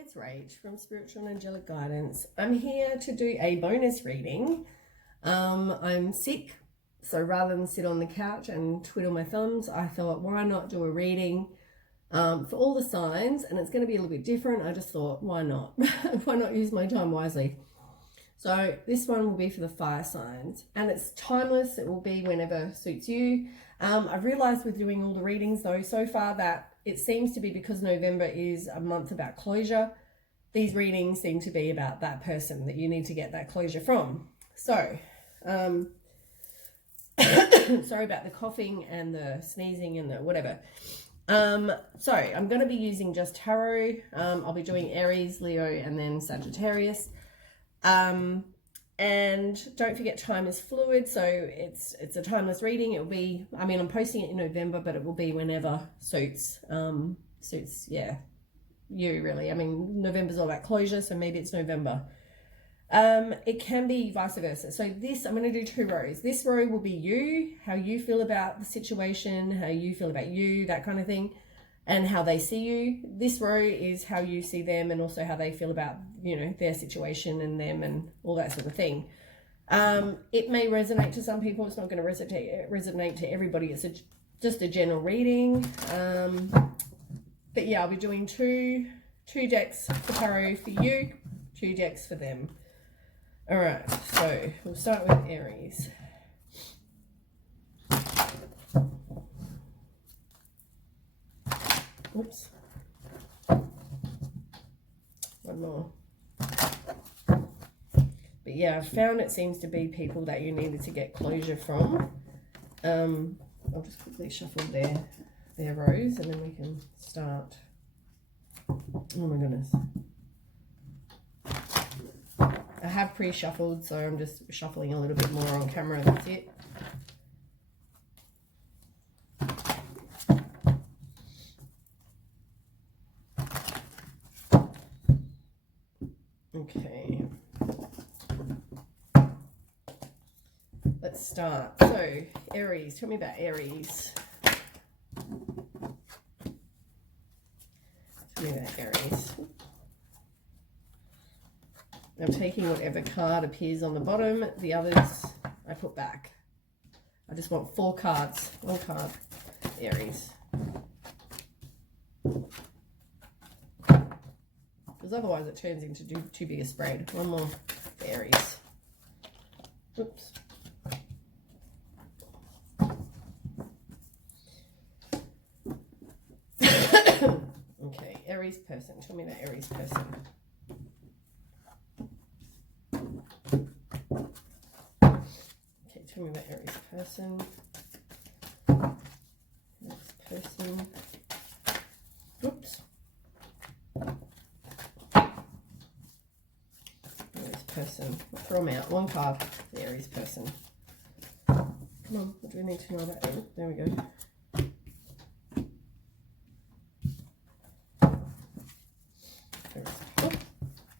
it's Rach from Spiritual and Angelic Guidance. I'm here to do a bonus reading. I'm sick, so rather than sit on the couch and twiddle my thumbs, I thought, why not do a reading for all the signs? And it's going to be a little bit different. I just thought, why not? Why not use my time wisely? So this one will be for the fire signs, and it's timeless. It will be whenever suits you. I've realized with doing all the readings though so far that it seems to be, because November is a month about closure, these readings seem to be about that person that you need to get that closure from. So sorry about the coughing and the sneezing and the whatever. So I'm going to be using just tarot. I'll be doing Aries, Leo, and then Sagittarius. And don't forget, time is fluid, so it's a timeless reading. It will be, I mean, I'm posting it in November, but it will be whenever suits, yeah, you really. I mean, November's all about closure, so maybe it's November. It can be vice versa. So this, I'm going to do 2 rows. This row will be you, how you feel about the situation, how you feel about you, that kind of thing, and how they see you. This row is how you see them, and also how they feel about, you know, their situation and them and all that sort of thing. It may resonate to some people. It's not going to resonate to everybody. It's just a general reading. But yeah, I'll be doing two decks for tarot for you, 2 decks for them. All right, so we'll start with Aries. Oops. One more. But yeah, I've found it seems to be people that you needed to get closure from. I'll just quickly shuffle their rows and then we can start. Oh my goodness. I have pre-shuffled, so I'm just shuffling a little bit more on camera. That's it. Okay, let's start. So Aries, tell me about Aries. Tell me about Aries. I'm taking whatever card appears on the bottom. The others I put back. I just want 4 cards. 1 card, Aries. Because otherwise it turns into too big a spread. 1 more for Aries. Oops. Okay, Aries person. Tell me about Aries person. Okay, tell me about Aries person. Aries person. Oops. Person. I'll throw them out. 1 card, the Aries person. Come on, what do we need to know about them? There we go.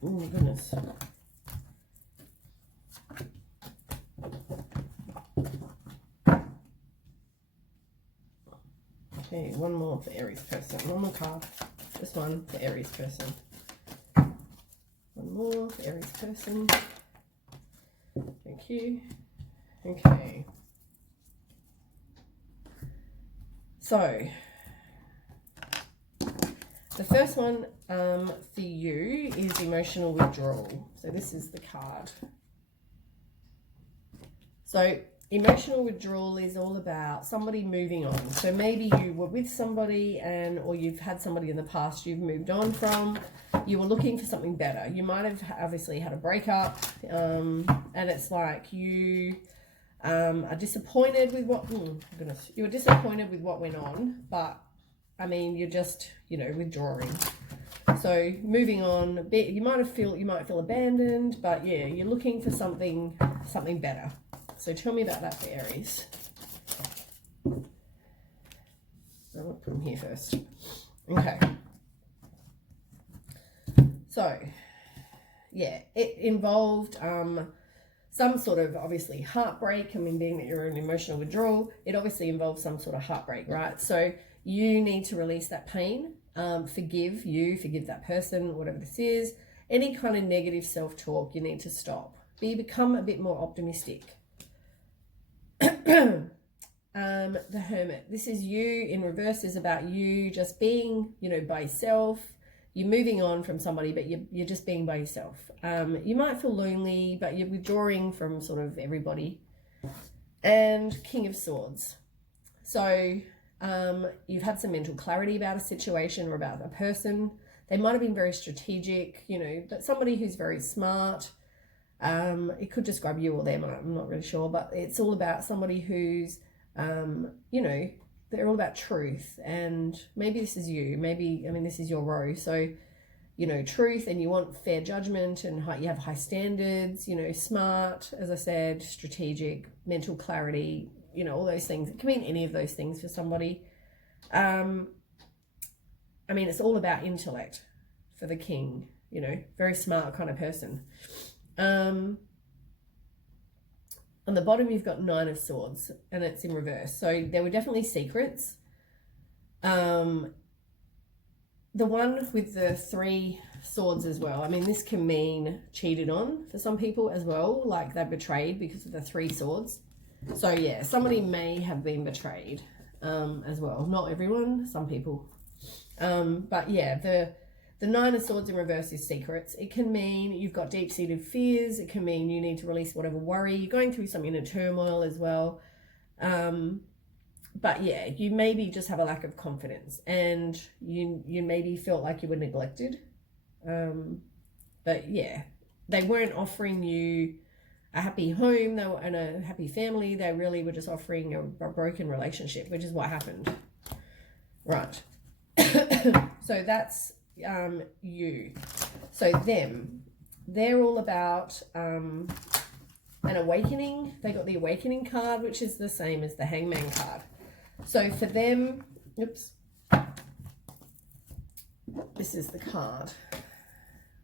Oh my goodness. Okay, 1 more for Aries person. 1 more card. Just 1 for Aries person. 1 more for Aries person. Thank you. Okay. So, the first one for you is emotional withdrawal. So this is the card. So emotional withdrawal is all about somebody moving on. So maybe you were with somebody or you've had somebody in the past you've moved on from. You were looking for something better. You might have obviously had a breakup, and it's like you are disappointed with what, goodness, you were disappointed with what went on, but I mean, you're just, you know, withdrawing. So moving on, you might feel abandoned, but yeah, you're looking for something better. So tell me about that for Aries. I'll put them here first. Okay. So, yeah, it involved some sort of, obviously, heartbreak. I mean, being that you're in emotional withdrawal, it obviously involves some sort of heartbreak, right? So you need to release that pain Forgive that person, whatever this is. Any kind of negative self-talk you need to stop. Become a bit more optimistic. The Hermit. This is you in reverse, is about you just being, by yourself. You're moving on from somebody, but you're just being by yourself. You might feel lonely, but you're withdrawing from sort of everybody. And King of Swords. So you've had some mental clarity about a situation or about a person. They might have been very strategic, but somebody who's very smart. It could describe you or them, I'm not really sure, but it's all about somebody who's, they're all about truth. And maybe this is you, this is your row. So, truth, and you want fair judgment, and you have high standards, smart, as I said, strategic, mental clarity, all those things. It can mean any of those things for somebody. It's all about intellect for the King, very smart kind of person. On the bottom, you've got Nine of Swords, and it's in reverse. So there were definitely secrets. The one with the 3 swords as well. This can mean cheated on for some people as well, like they're betrayed because of the 3 swords. So yeah, somebody may have been betrayed as well. Not everyone, some people. But yeah, the 9 of Swords in reverse is secrets. It can mean you've got deep-seated fears. It can mean you need to release whatever worry. You're going through some inner turmoil as well. But yeah, you maybe just have a lack of confidence, and you maybe felt like you were neglected. But yeah, they weren't offering you a happy home and a happy family. They really were just offering a broken relationship, which is what happened. Right. So that's you. So them, they're all about an awakening. They got the Awakening card, which is the same as the Hangman card. So for them, this is the card,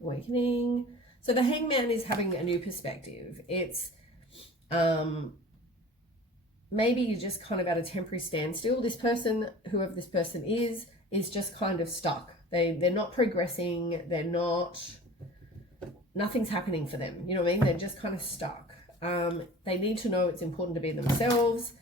Awakening. So the Hangman is having a new perspective. It's maybe you're just kind of at a temporary standstill. This person, whoever this person is just kind of stuck. They're not progressing. Nothing's happening for them. You know what I mean? They're just kind of stuck. They need to know it's important to be themselves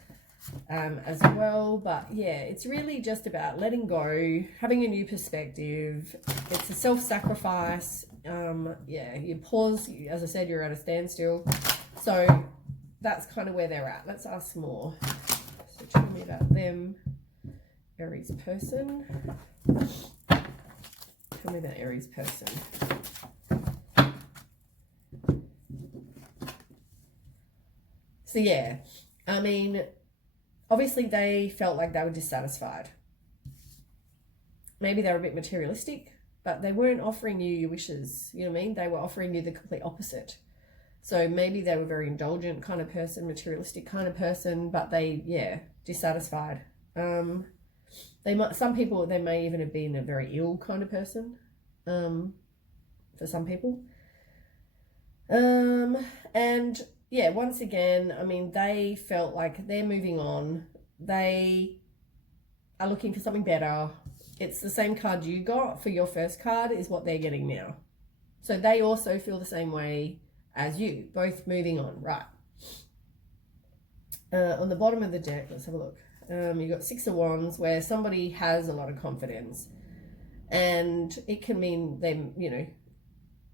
as well. But yeah, it's really just about letting go, having a new perspective. It's a self-sacrifice. You pause. As I said, you're at a standstill. So that's kind of where they're at. Let's ask more. So tell me about them. Aries person. Tell me about Aries person. So yeah, obviously they felt like they were dissatisfied. Maybe they were a bit materialistic, but they weren't offering you your wishes. You know what I mean? They were offering you the complete opposite. So maybe they were a very indulgent kind of person, materialistic kind of person, but dissatisfied. Some people, they may even have been a very ill kind of person, for some people. And yeah, once again, they felt like they're moving on. They are looking for something better. It's the same card you got for your first card is what they're getting now. So they also feel the same way as you, both moving on, right? On the bottom of the deck, let's have a look. You've got 6 of Wands, where somebody has a lot of confidence, and it can mean them,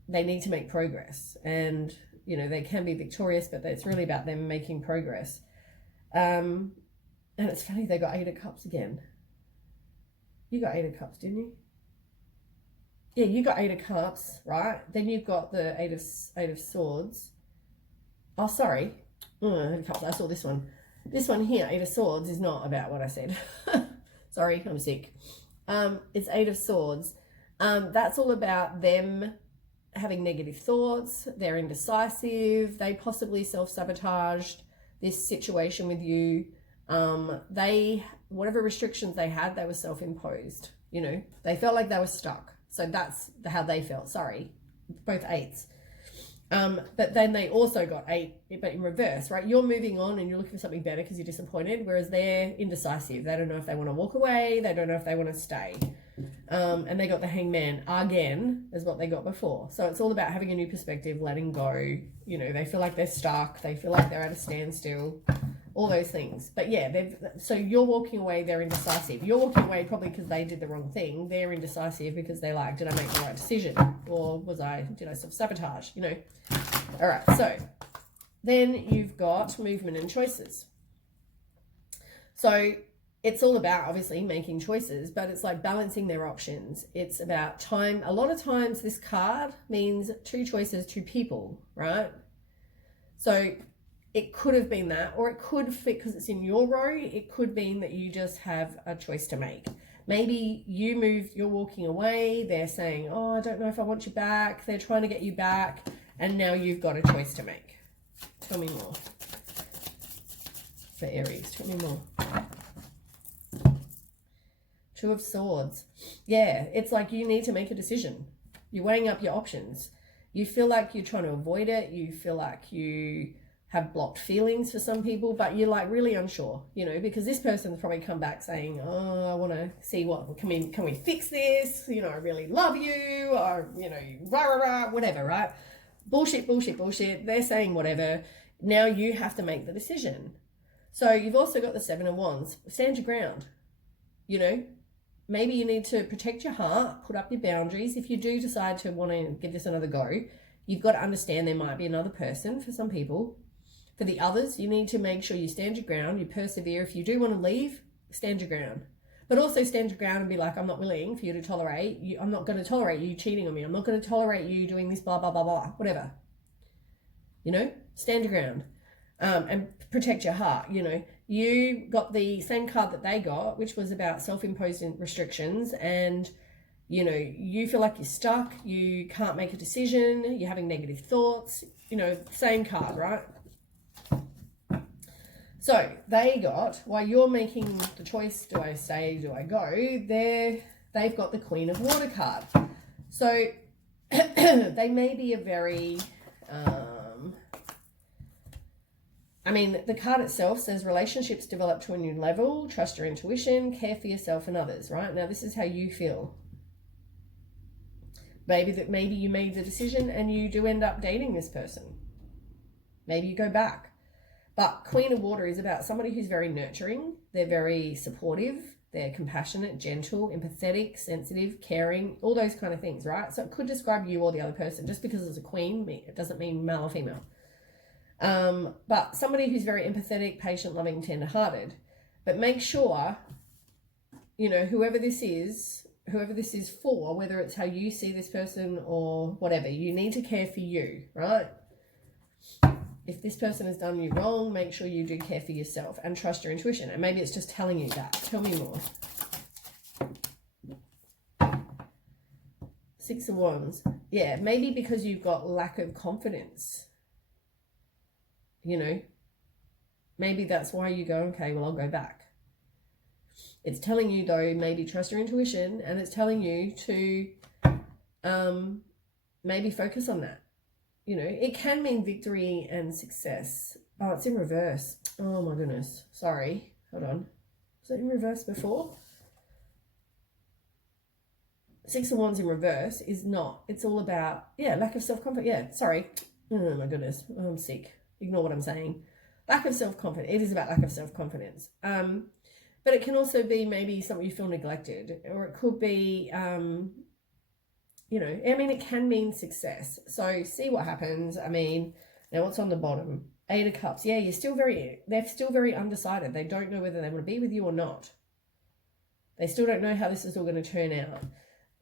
they need to make progress, and they can be victorious, but it's really about them making progress. And it's funny, they got 8 of Cups again. You got 8 of Cups, didn't you? Yeah, you got 8 of Cups, right? Then you've got the 8 of Swords. Oh, sorry. 8 of Cups. I saw this one. This one here, 8 of Swords, is not about what I said. Sorry, I'm sick. It's 8 of Swords. That's all about them having negative thoughts. They're indecisive. They possibly self-sabotaged this situation with you. Whatever restrictions they had, they were self-imposed. They felt like they were stuck. So that's how they felt. Sorry, both 8s. But then they also got 8, but in reverse, right? You're moving on and you're looking for something better because you're disappointed, whereas they're indecisive. They don't know if they want to walk away. They don't know if they want to stay. And they got the Hangman again as what they got before. So it's all about having a new perspective, letting go. You know, they feel like they're stuck. They feel like they're at a standstill. All those things. But yeah, so you're walking away, they're indecisive. You're walking away probably because they did the wrong thing. They're indecisive because they're like, did I make the right decision? Or did I self-sabotage? You know? All right, so then you've got movement and choices. So it's all about obviously making choices, but it's like balancing their options. It's about time. A lot of times this card means 2 choices, 2 people, right? So it could have been that, or it could fit because it's in your row. It could mean that you just have a choice to make. Maybe you're walking away. They're saying, oh, I don't know if I want you back. They're trying to get you back. And now you've got a choice to make. Tell me more. For Aries, tell me more. 2 of Swords. Yeah, it's like you need to make a decision. You're weighing up your options. You feel like you're trying to avoid it. You feel like you have blocked feelings for some people, but you're like really unsure, you know, because this person's probably come back saying, oh, I want to see can we fix this? You know, I really love you, or, you know, rah, rah, rah, whatever, right? Bullshit. They're saying whatever. Now you have to make the decision. So you've also got the 7 of Wands. Stand your ground, you know. Maybe you need to protect your heart, put up your boundaries. If you do decide to want to give this another go, you've got to understand there might be another person for some people. For the others, you need to make sure you stand your ground, you persevere. If you do want to leave, stand your ground. But also stand your ground and be like, I'm not willing for you to tolerate you. I'm not going to tolerate you cheating on me. I'm not going to tolerate you doing this, blah, blah, blah, blah, whatever. You know, stand your ground and protect your heart. You know, you got the same card that they got, which was about self-imposed restrictions, and you know, you feel like you're stuck, you can't make a decision, you're having negative thoughts, you know, same card, right? So they got, while you're making the choice, do I stay, do I go, they've got the Queen of Water card. So they may be a very, I mean, the card itself says relationships develop to a new level, trust your intuition, care for yourself and others, right? Now, this is how you feel. Maybe you made the decision and you do end up dating this person. Maybe you go back. But Queen of Water is about somebody who's very nurturing. They're very supportive. They're compassionate, gentle, empathetic, sensitive, caring, all those kind of things, right? So it could describe you or the other person. Just because it's a queen, it doesn't mean male or female. But somebody who's very empathetic, patient, loving, tender-hearted. But make sure, you know, whoever this is for, whether it's how you see this person or whatever, you need to care for you, right? If this person has done you wrong, make sure you do care for yourself and trust your intuition. And maybe it's just telling you that. Tell me more. 6 of Wands. Yeah, maybe because you've got lack of confidence. You know, maybe that's why you go, okay, well, I'll go back. It's telling you, though, maybe trust your intuition, and it's telling you to maybe focus on that. You know, it can mean victory and success. Oh, it's in reverse. Oh, my goodness. Sorry. Hold on. Was it in reverse before? 6 of Wands in reverse is not. It's all about, lack of self-confidence. Yeah, sorry. Oh, my goodness. I'm sick. Ignore what I'm saying. Lack of self-confidence. It is about lack of self-confidence. But it can also be maybe something you feel neglected, or it could be, you know, I mean, it can mean success. So see what happens. I mean, now what's on the bottom? 8 of Cups. Yeah, they're still very undecided. They don't know whether they want to be with you or not. They still don't know how this is all going to turn out.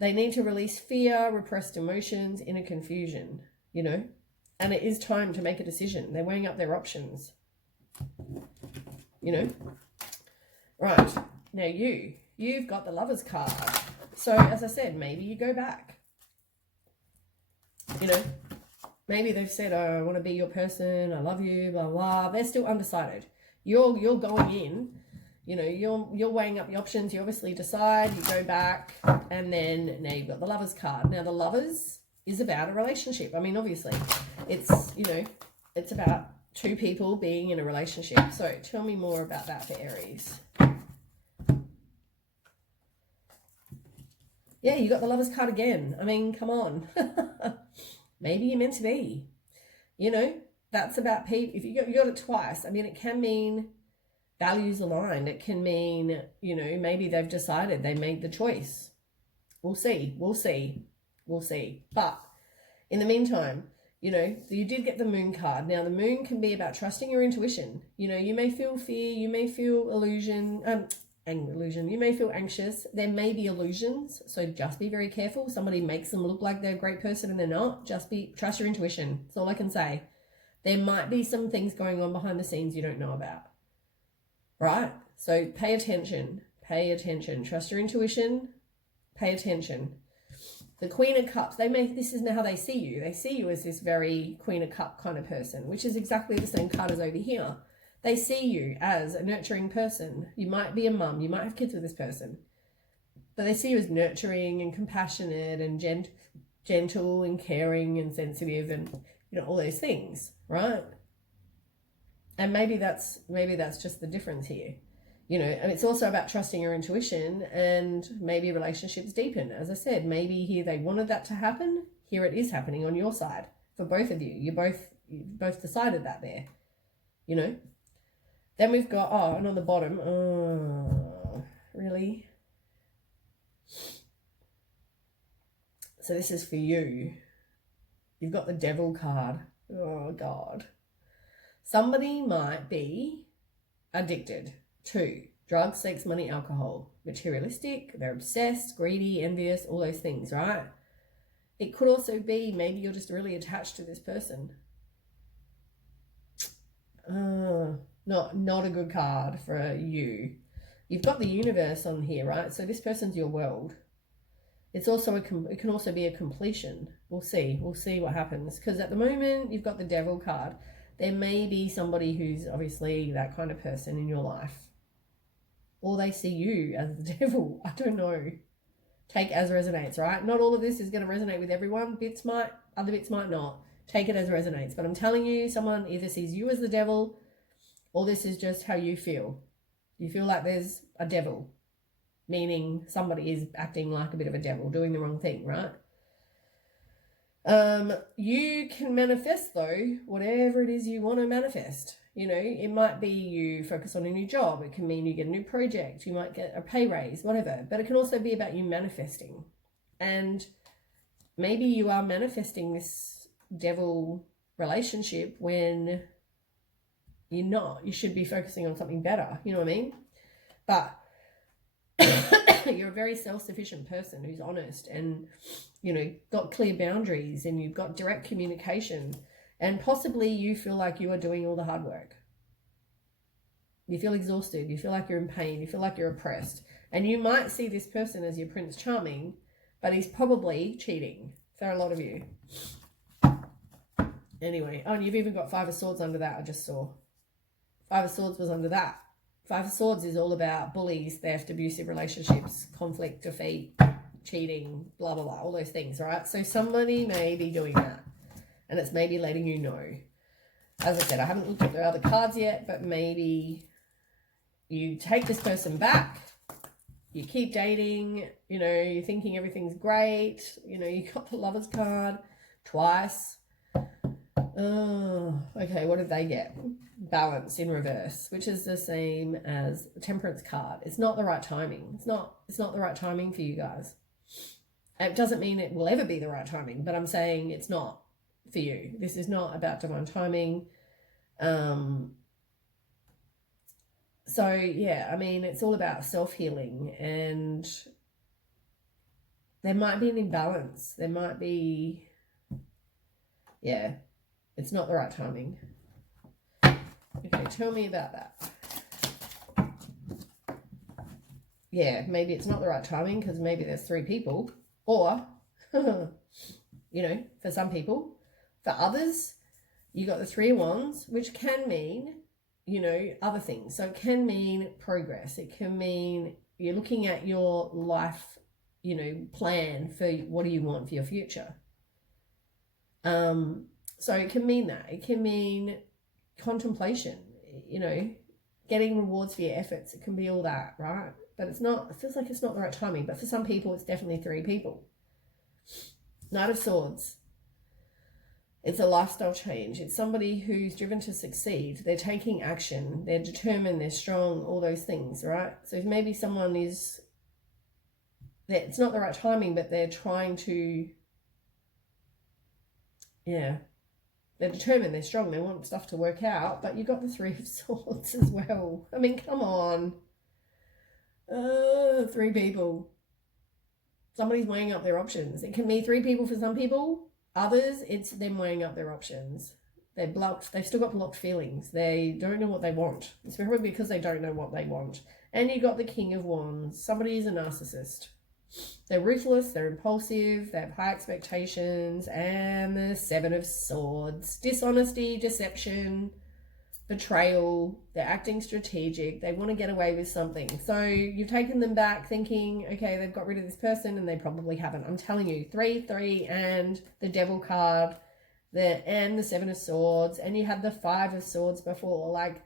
They need to release fear, repressed emotions, inner confusion, you know, and it is time to make a decision. They're weighing up their options, you know. Right, now you've got the Lovers card. So as I said, maybe you go back. You know, maybe they've said, oh, I want to be your person, I love you, blah, blah. They're still undecided. You're going in, you know, you're weighing up the options. You obviously decide, you go back, and then now you've got the Lovers card. Now the Lovers is about a relationship. I mean, obviously, it's, you know, it's about 2 people being in a relationship. So tell me more about that for Aries. Yeah, you got the Lovers card again. I mean, come on. Maybe you're meant to be. You know, that's about people. If you got it twice, I mean, it can mean values aligned. It can mean, you know, maybe they've decided, they made the choice. We'll see. We'll see. We'll see. But in the meantime, you know, you did get the Moon card. Now, the Moon can be about trusting your intuition. You know, you may feel fear, you may feel illusion, you may feel anxious. There may be illusions, so just be very careful. Somebody makes them look like they're a great person and they're not. Trust your intuition. That's all I can say. There might be some things going on behind the scenes you don't know about. Right? So pay attention. Pay attention. Trust your intuition. Pay attention. The Queen of Cups, this is how they see you. They see you as this very Queen of Cup kind of person, which is exactly the same card as over here. They see you as a nurturing person. You might be a mum. You might have kids with this person. But they see you as nurturing and compassionate and gentle and caring and sensitive and, you know, all those things, right? And maybe that's just the difference here. You know, and it's also about trusting your intuition, and maybe relationships deepen. As I said, maybe here they wanted that to happen. Here it is happening on your side for both of you. You both decided that there, you know. Then we've got, and on the bottom, really? So this is for you. You've got the Devil card. Oh, God. Somebody might be addicted to drugs, sex, money, alcohol, materialistic, they're obsessed, greedy, envious, all those things, right? It could also be maybe you're just really attached to this person. Not a good card for you. You've got the universe on here, right? So this person's your world. It's also it can also be a completion. We'll see what happens, because at the moment you've got the Devil card. There may be somebody who's obviously that kind of person in your life, or they see you as the devil. I don't know. Take as resonates, right? Not all of this is going to resonate with everyone. Bits might, other bits might not. Take it as resonates. But I'm telling you, someone either sees you as the devil, or this is just how you feel. You feel like there's a devil, meaning somebody is acting like a bit of a devil, doing the wrong thing, right? You can manifest, though, whatever it is you want to manifest. You know, it might be you focus on a new job. It can mean you get a new project. You might get a pay raise, whatever. But it can also be about you manifesting. And maybe you are manifesting this devil relationship when you're not. You should be focusing on something better. You know what I mean? But you're a very self-sufficient person who's honest and, you know, got clear boundaries, and you've got direct communication, and possibly you feel like you are doing all the hard work. You feel exhausted. You feel like you're in pain. You feel like you're oppressed. And you might see this person as your Prince Charming, but he's probably cheating for a lot of you. Anyway, and you've even got Five of Swords under that, I just saw. Five of Swords was under that. Five of Swords is all about bullies, theft, abusive relationships, conflict, defeat, cheating, blah, blah, blah, all those things, right? So somebody may be doing that, and it's maybe letting you know. As I said, I haven't looked at their other cards yet, but maybe you take this person back, you keep dating, you know, you're thinking everything's great, you know, you got the Lovers card twice. Oh, okay, what did they get? Balance in reverse, which is the same as the Temperance card. It's not the right timing. It's not the right timing for you guys. It doesn't mean it will ever be the right timing, but I'm saying it's not for you. This is not about divine timing. So yeah, I mean, it's all about self-healing, and there might be an imbalance. There might be, yeah, it's not the right timing. Okay, tell me about that. Yeah, maybe it's not the right timing because maybe there's 3 people, or, you know, for some people. For others, you got the 3 of Wands, which can mean, you know, other things. So it can mean progress. It can mean you're looking at your life, you know, plan for what do you want for your future. So it can mean that. It can mean contemplation, you know, getting rewards for your efforts. It can be all that, right? but it's not. It feels like it's not the right timing. But for some people, it's definitely 3 people. Knight of Swords. It's a lifestyle change. It's somebody who's driven to succeed. They're taking action. They're determined. They're strong. All those things, right? So if maybe someone is, it's not the right timing, but they're trying to, yeah, they're determined. They're strong. They want stuff to work out. But you've got the 3 of Swords as well. I mean, come on. 3 people. Somebody's weighing up their options. It can be 3 people for some people. Others, it's them weighing up their options. They're blocked. They've still got blocked feelings. They don't know what they want. It's probably because they don't know what they want. And you got the King of Wands. Somebody is a narcissist. They're ruthless. They're impulsive. They have high expectations. And the 7 of Swords. Dishonesty, deception, betrayal. They're acting strategic. They want to get away with something. So you've taken them back thinking, okay, they've got rid of this person, and they probably haven't. I'm telling you, 3 and the Devil card, and the 7 of Swords, and you had the 5 of Swords before. Like,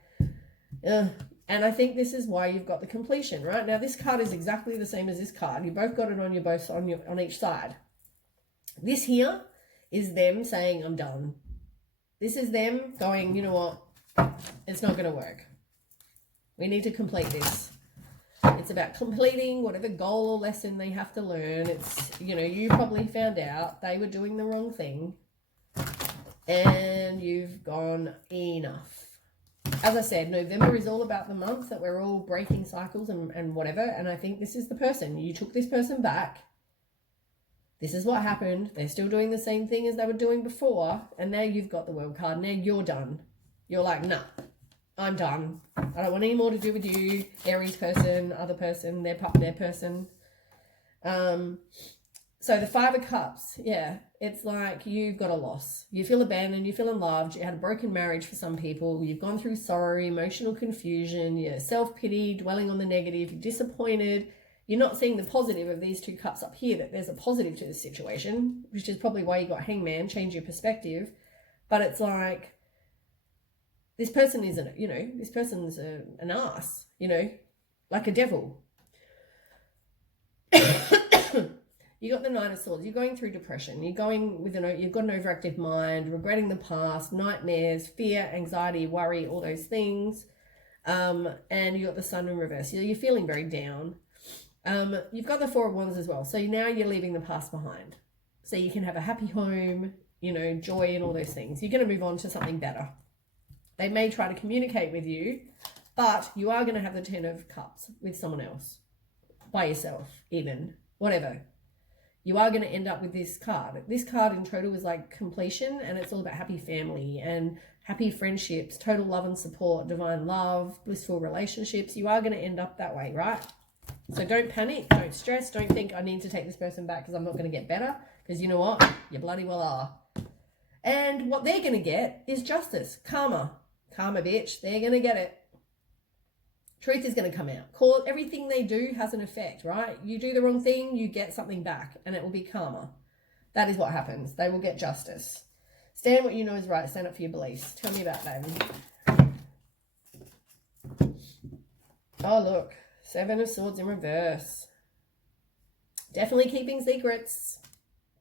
and I think this is why you've got the completion, right? Now this card is exactly the same as this card. You both got it on each side. This here is them saying, I'm done. This is them going, you know what? It's not going to work. We need to complete this. It's about completing whatever goal or lesson they have to learn. It's, you know, you probably found out they were doing the wrong thing and you've gone enough. As I said, November is all about the month that we're all breaking cycles and whatever. And I think this is the person. You took this person back. This is what happened. They're still doing the same thing as they were doing before. And now you've got the World card. Now you're done. You're like, nah, I'm done. I don't want any more to do with you, Aries person, other person, their person. So the 5 of Cups, yeah, it's like you've got a loss. You feel abandoned, you feel unloved, you had a broken marriage for some people, you've gone through sorrow, emotional confusion, you're self-pity, dwelling on the negative, you're disappointed. You're not seeing the positive of these 2 cups up here, that there's a positive to this situation, which is probably why you got Hangman, change your perspective. But it's like, this person isn't, you know, this person's an ass, you know, like a devil. You got the 9 of Swords. You're going through depression. You're going with you've got an overactive mind, regretting the past, nightmares, fear, anxiety, worry, all those things. And you got the Sun in reverse. You're feeling very down. You've got the 4 of Wands as well. So now you're leaving the past behind. So you can have a happy home, you know, joy and all those things. You're going to move on to something better. They may try to communicate with you, but you are going to have the 10 of Cups with someone else, by yourself, even, whatever. You are going to end up with this card. This card in total is like completion, and it's all about happy family and happy friendships, total love and support, divine love, blissful relationships. You are going to end up that way, right? So don't panic, don't stress, don't think I need to take this person back because I'm not going to get better, because you know what? You bloody well are. And what they're going to get is justice, karma. Karma, bitch. They're going to get it. Truth is going to come out. Everything they do has an effect, right? You do the wrong thing, you get something back, and it will be karma. That is what happens. They will get justice. Stand what you know is right. Stand up for your beliefs. Tell me about that. Oh, look. 7 of Swords in reverse. Definitely keeping secrets.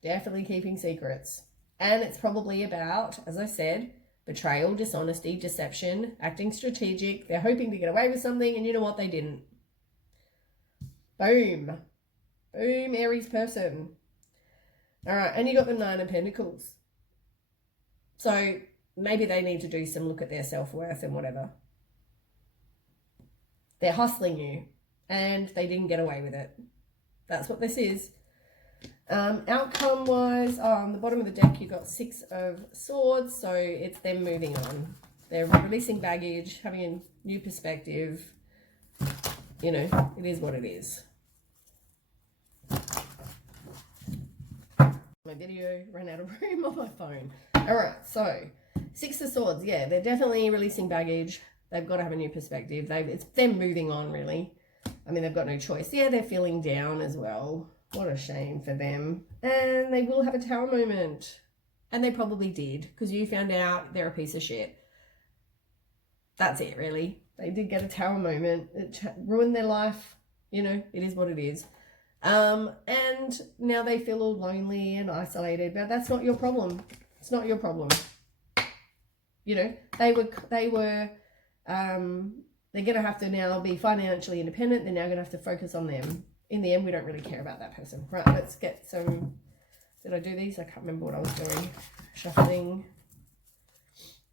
Definitely keeping secrets. And it's probably about, as I said, betrayal, dishonesty, deception, acting strategic. They're hoping to get away with something, and you know what? They didn't. Boom. Boom, Aries person. All right, and you got the 9 of Pentacles. So maybe they need to do some look at their self-worth and whatever. They're hustling you, and they didn't get away with it. That's what this is. Outcome-wise, on the bottom of the deck, you've got 6 of Swords, so it's them moving on. They're releasing baggage, having a new perspective. You know, it is what it is. My video ran out of room on my phone. All right, so 6 of Swords, yeah, they're definitely releasing baggage. They've got to have a new perspective. It's them moving on, really. I mean, they've got no choice. Yeah, they're feeling down as well. What a shame for them. And they will have a Tower moment. And they probably did, because you found out they're a piece of shit. That's it, really. They did get a Tower moment. It ruined their life. You know, it is what it is. And now they feel all lonely and isolated, but that's not your problem. It's not your problem. You know, they're going to have to now be financially independent. They're now going to have to focus on them. In the end, we don't really care about that person. Right, let's get some... Did I do these? I can't remember what I was doing. Shuffling.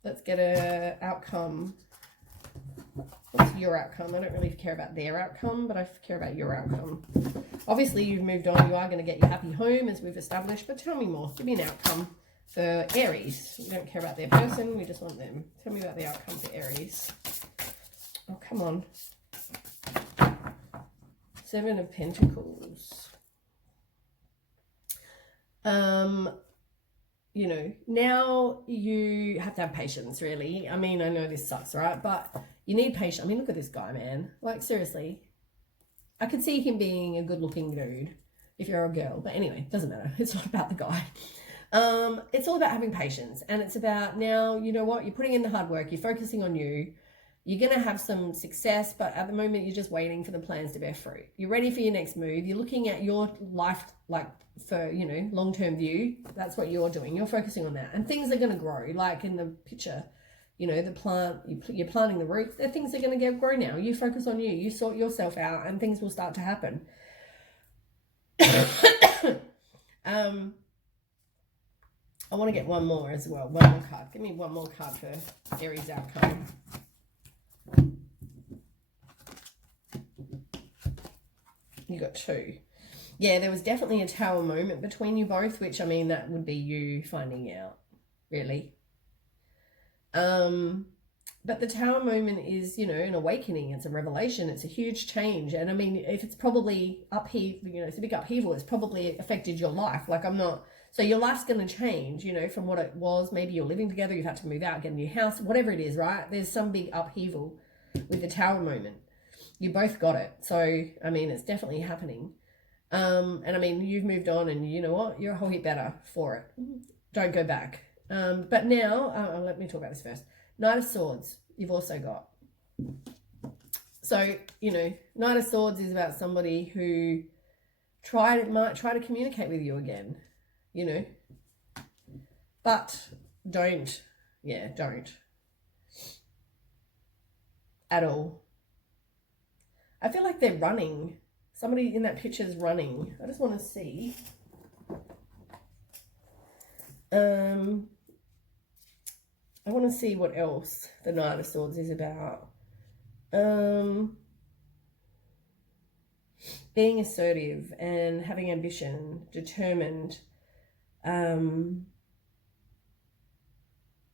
Let's get a outcome. What's your outcome? I don't really care about their outcome, but I care about your outcome. Obviously, you've moved on. You are going to get your happy home, as we've established. But tell me more. Give me an outcome for Aries. We don't care about their person. We just want them. Tell me about the outcome for Aries. Oh, come on. Seven of Pentacles. You know, now you have to have patience, really. I mean, I know this sucks, right? But you need patience. I mean, look at this guy, man. Like, seriously. I could see him being a good-looking dude if you're a girl. But anyway, doesn't matter. It's not about the guy. It's all about having patience. And it's about now, you know what? You're putting in the hard work. You're focusing on you. You're going to have some success, but at the moment, you're just waiting for the plans to bear fruit. You're ready for your next move. You're looking at your life, like, for, you know, long-term view. That's what you're doing. You're focusing on that. And things are going to grow, like in the picture. You know, the plant, you're planting the roots. Things are going to grow now. You focus on you. You sort yourself out, and things will start to happen. I want to get one more as well. One more card. Give me one more card for Aries outcome. You got two. Yeah, there was definitely a Tower moment between you both, which, I mean, that would be you finding out, really. But the Tower moment is, you know, an awakening. It's a revelation. It's a huge change. And I mean, if it's probably upheaval, you know, it's a big upheaval. It's probably affected your life. Like, so your life's going to change, you know, from what it was. Maybe you're living together. You've had to move out, get a new house, whatever it is, right? There's some big upheaval with the Tower moment. You both got it. So, I mean, it's definitely happening. And I mean, you've moved on, and you know what? You're a whole heap better for it. Don't go back. But now, let me talk about this first. Knight of Swords, you've also got. So, you know, Knight of Swords is about somebody who might try to communicate with you again, you know. But don't. At all. I feel like they're running. Somebody in that picture is running. I just want to see. I want to see what else the Knight of Swords is about. Being assertive and having ambition, determined,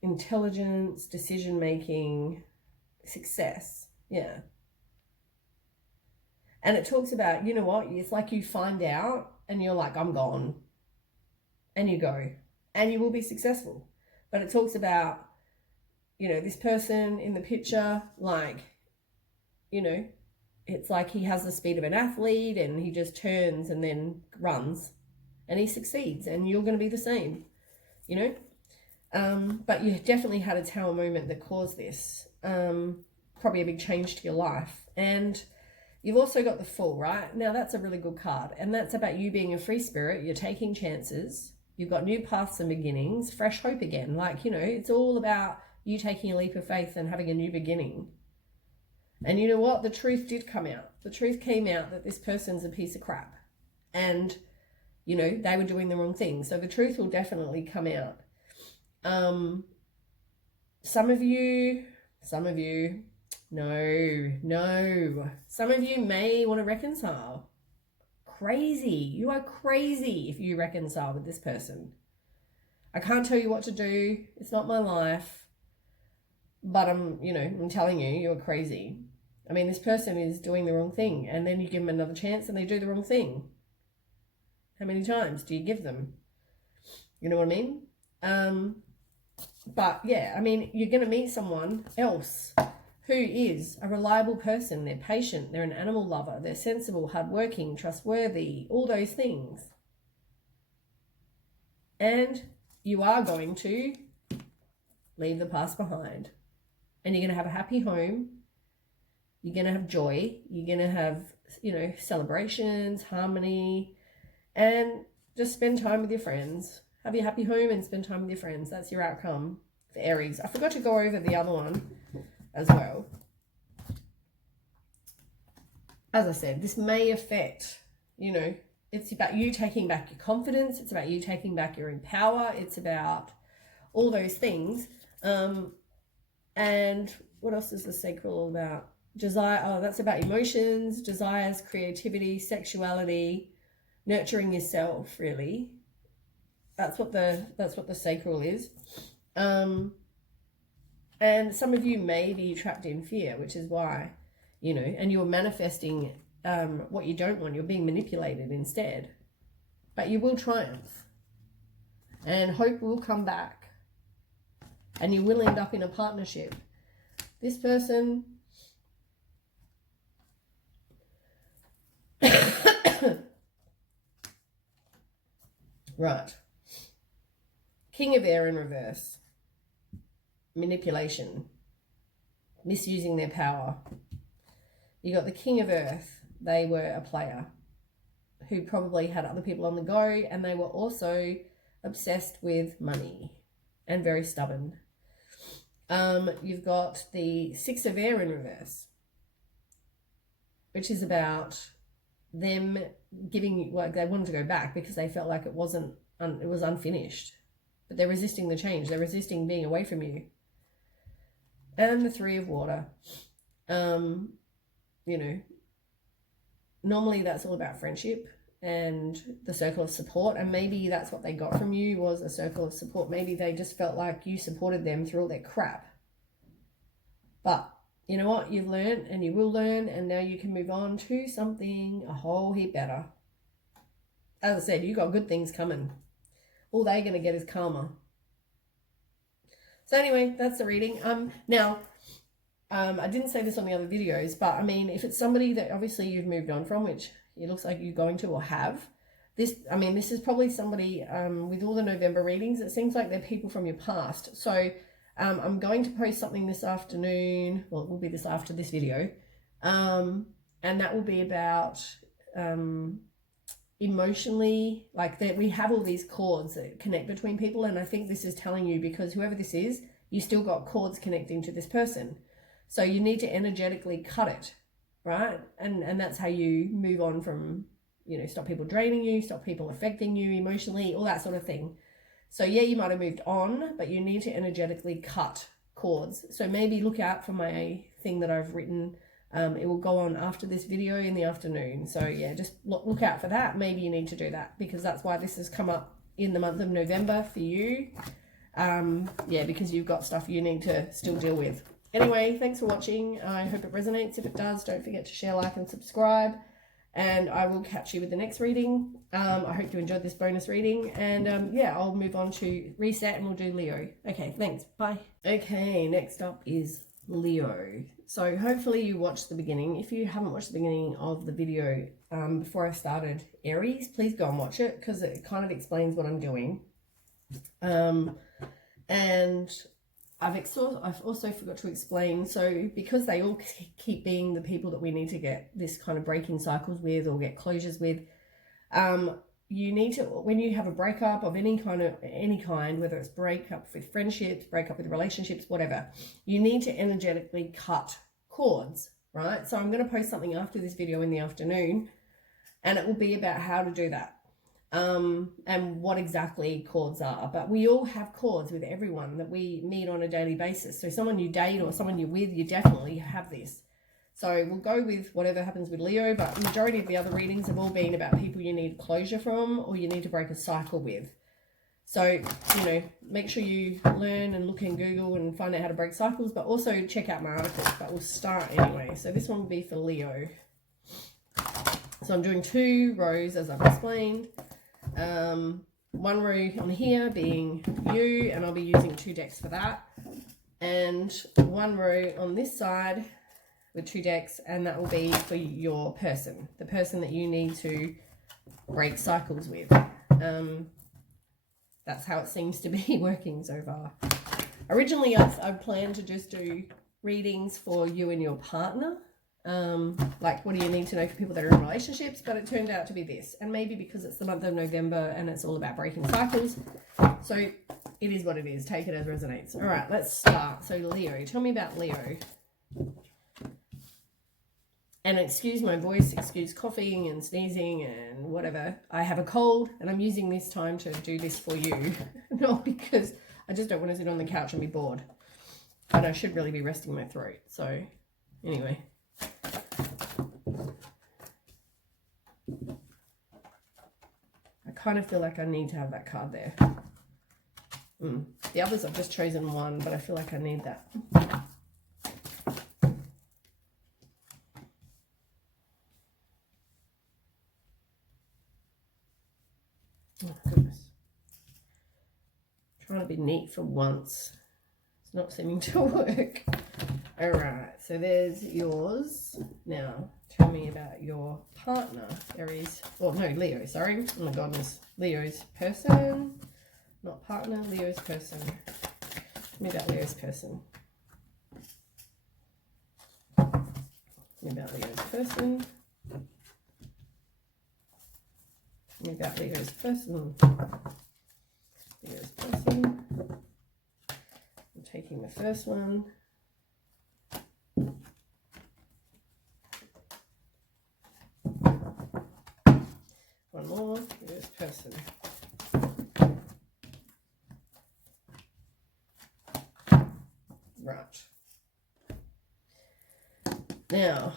intelligence, decision-making, success. Yeah. And it talks about, you know what, it's like you find out and you're like, I'm gone. And you go. And you will be successful. But it talks about, you know, this person in the picture, like, you know, it's like he has the speed of an athlete and he just turns and then runs. And he succeeds. And you're going to be the same, you know. But you definitely had a Tower moment that caused this. Probably a big change to your life. And you've also got the Fool, right? Now, that's a really good card. And that's about you being a free spirit. You're taking chances. You've got new paths and beginnings. Fresh hope again. Like, you know, it's all about you taking a leap of faith and having a new beginning. And you know what? The truth did come out. The truth came out that this person's a piece of crap. And, you know, they were doing the wrong thing. So the truth will definitely come out. Some of you, no. Some of you may want to reconcile. Crazy. You are crazy if you reconcile with this person. I can't tell you what to do. It's not my life. But I'm telling you, you're crazy. I mean, this person is doing the wrong thing. And then you give them another chance and they do the wrong thing. How many times do you give them? You know what I mean? But yeah, I mean, you're going to meet someone else who is a reliable person. They're patient. They're an animal lover. They're sensible, hardworking, trustworthy, all those things. And you are going to leave the past behind. And you're going to have a happy home. You're going to have joy. You're going to have you know, celebrations, harmony, and just spend time with your friends. Have your happy home and spend time with your friends. That's your outcome for Aries. I forgot to go over the other one as well. As I said, this may affect, you know, it's about you taking back your confidence. It's about you taking back your own power. It's about all those things. And what else is the sacral all about? Desire. Oh, that's about emotions, desires, creativity, sexuality, nurturing yourself, really. That's what the sacral is. And some of you may be trapped in fear, which is why, you know, and you're manifesting what you don't want. You're being manipulated instead. But you will triumph. And hope will come back. And you will end up in a partnership. This person... Right. King of Air in reverse. Manipulation. Misusing their power. You got the King of Earth. They were a player who probably had other people on the go, and they were also obsessed with money and very stubborn. You've got the Six of Air in reverse, which is about them giving, like, they wanted to go back because they felt like it was unfinished, but they're resisting the change. They're resisting being away from you. And the Three of Water, you know, normally that's all about friendship and the circle of support, and maybe that's what they got from you, was a circle of support. Maybe they just felt like you supported them through all their crap. But you know what? You've learned, and you will learn, and now you can move on to something a whole heap better. As I said, you got good things coming. All they're going to get is karma. So anyway, that's the reading. Now, I didn't say this on the other videos, but I mean, if it's somebody that obviously you've moved on from, which it looks like you're going to or have, this is probably somebody, with all the November readings, it seems like they're people from your past. So I'm going to post something this afternoon. Well, it will be this after this video. And that will be about emotionally, like that we have all these cords that connect between people. And I think this is telling you, because whoever this is, you still got cords connecting to this person. So you need to energetically cut it, right? And that's how you move on from, you know, stop people draining you, stop people affecting you emotionally, all that sort of thing. So yeah, you might have moved on, but you need to energetically cut cords. So maybe look out for my thing that I've written. It will go on after this video in the afternoon. So yeah, just look out for that. Maybe you need to do that, because that's why this has come up in the month of November for you. Yeah, because you've got stuff you need to still deal with. Anyway, thanks for watching. I hope it resonates. If it does, don't forget to share, like, and subscribe. And I will catch you with the next reading. I hope you enjoyed this bonus reading. And yeah, I'll move on to reset and we'll do Leo. Okay, thanks. Bye. Okay, next up is Leo. So hopefully you watched the beginning. If you haven't watched the beginning of the video before I started Aries, please go and watch it, because it kind of explains what I'm doing. And I've also forgot to explain, so because they all keep being the people that we need to get this kind of breaking cycles with or get closures with, you need to, when you have a breakup of any kind, whether it's breakup with friendships, breakup with relationships, whatever, you need to energetically cut cords, right? So I'm going to post something after this video in the afternoon, and it will be about how to do that. And what exactly cords are. But we all have cords with everyone that we meet on a daily basis. So someone you date or someone you're with, you definitely have this. So we'll go with whatever happens with Leo, but the majority of the other readings have all been about people you need closure from or you need to break a cycle with. So, you know, make sure you learn and look in Google and find out how to break cycles, but also check out my articles. But we'll start anyway. So this one will be for Leo. So I'm doing 2 rows as I've explained. One row on here being you, and I'll be using 2 decks for that, and 1 row on this side with 2 decks, and that will be for your person, the person that you need to break cycles with. That's how it seems to be working so far. Originally I planned to just do readings for you and your partner, like what do you need to know for people that are in relationships, but it turned out to be this. And maybe because it's the month of November and it's all about breaking cycles, so it is what it is. Take it as resonates. All right, let's start. So Leo, tell me about Leo. And excuse my voice, excuse coughing and sneezing and whatever. I have a cold and I'm using this time to do this for you. Not because I just don't want to sit on the couch and be bored. But I should really be resting my throat. So anyway. I kind of feel like I need to have that card there. The others I've just chosen one, but I feel like I need that. Oh, goodness. Trying to be neat for once. It's not seeming to work. All right, so there's yours. Now, tell me about your partner, Aries. Oh, no, Leo, sorry. Oh, my goodness. Leo's person. Not partner, Leo's person. Tell me about Leo's person. Tell me about Leo's person. Tell me about Leo's person. Leo's person. I'm taking the first one. One more. Leo's person. Right. Now,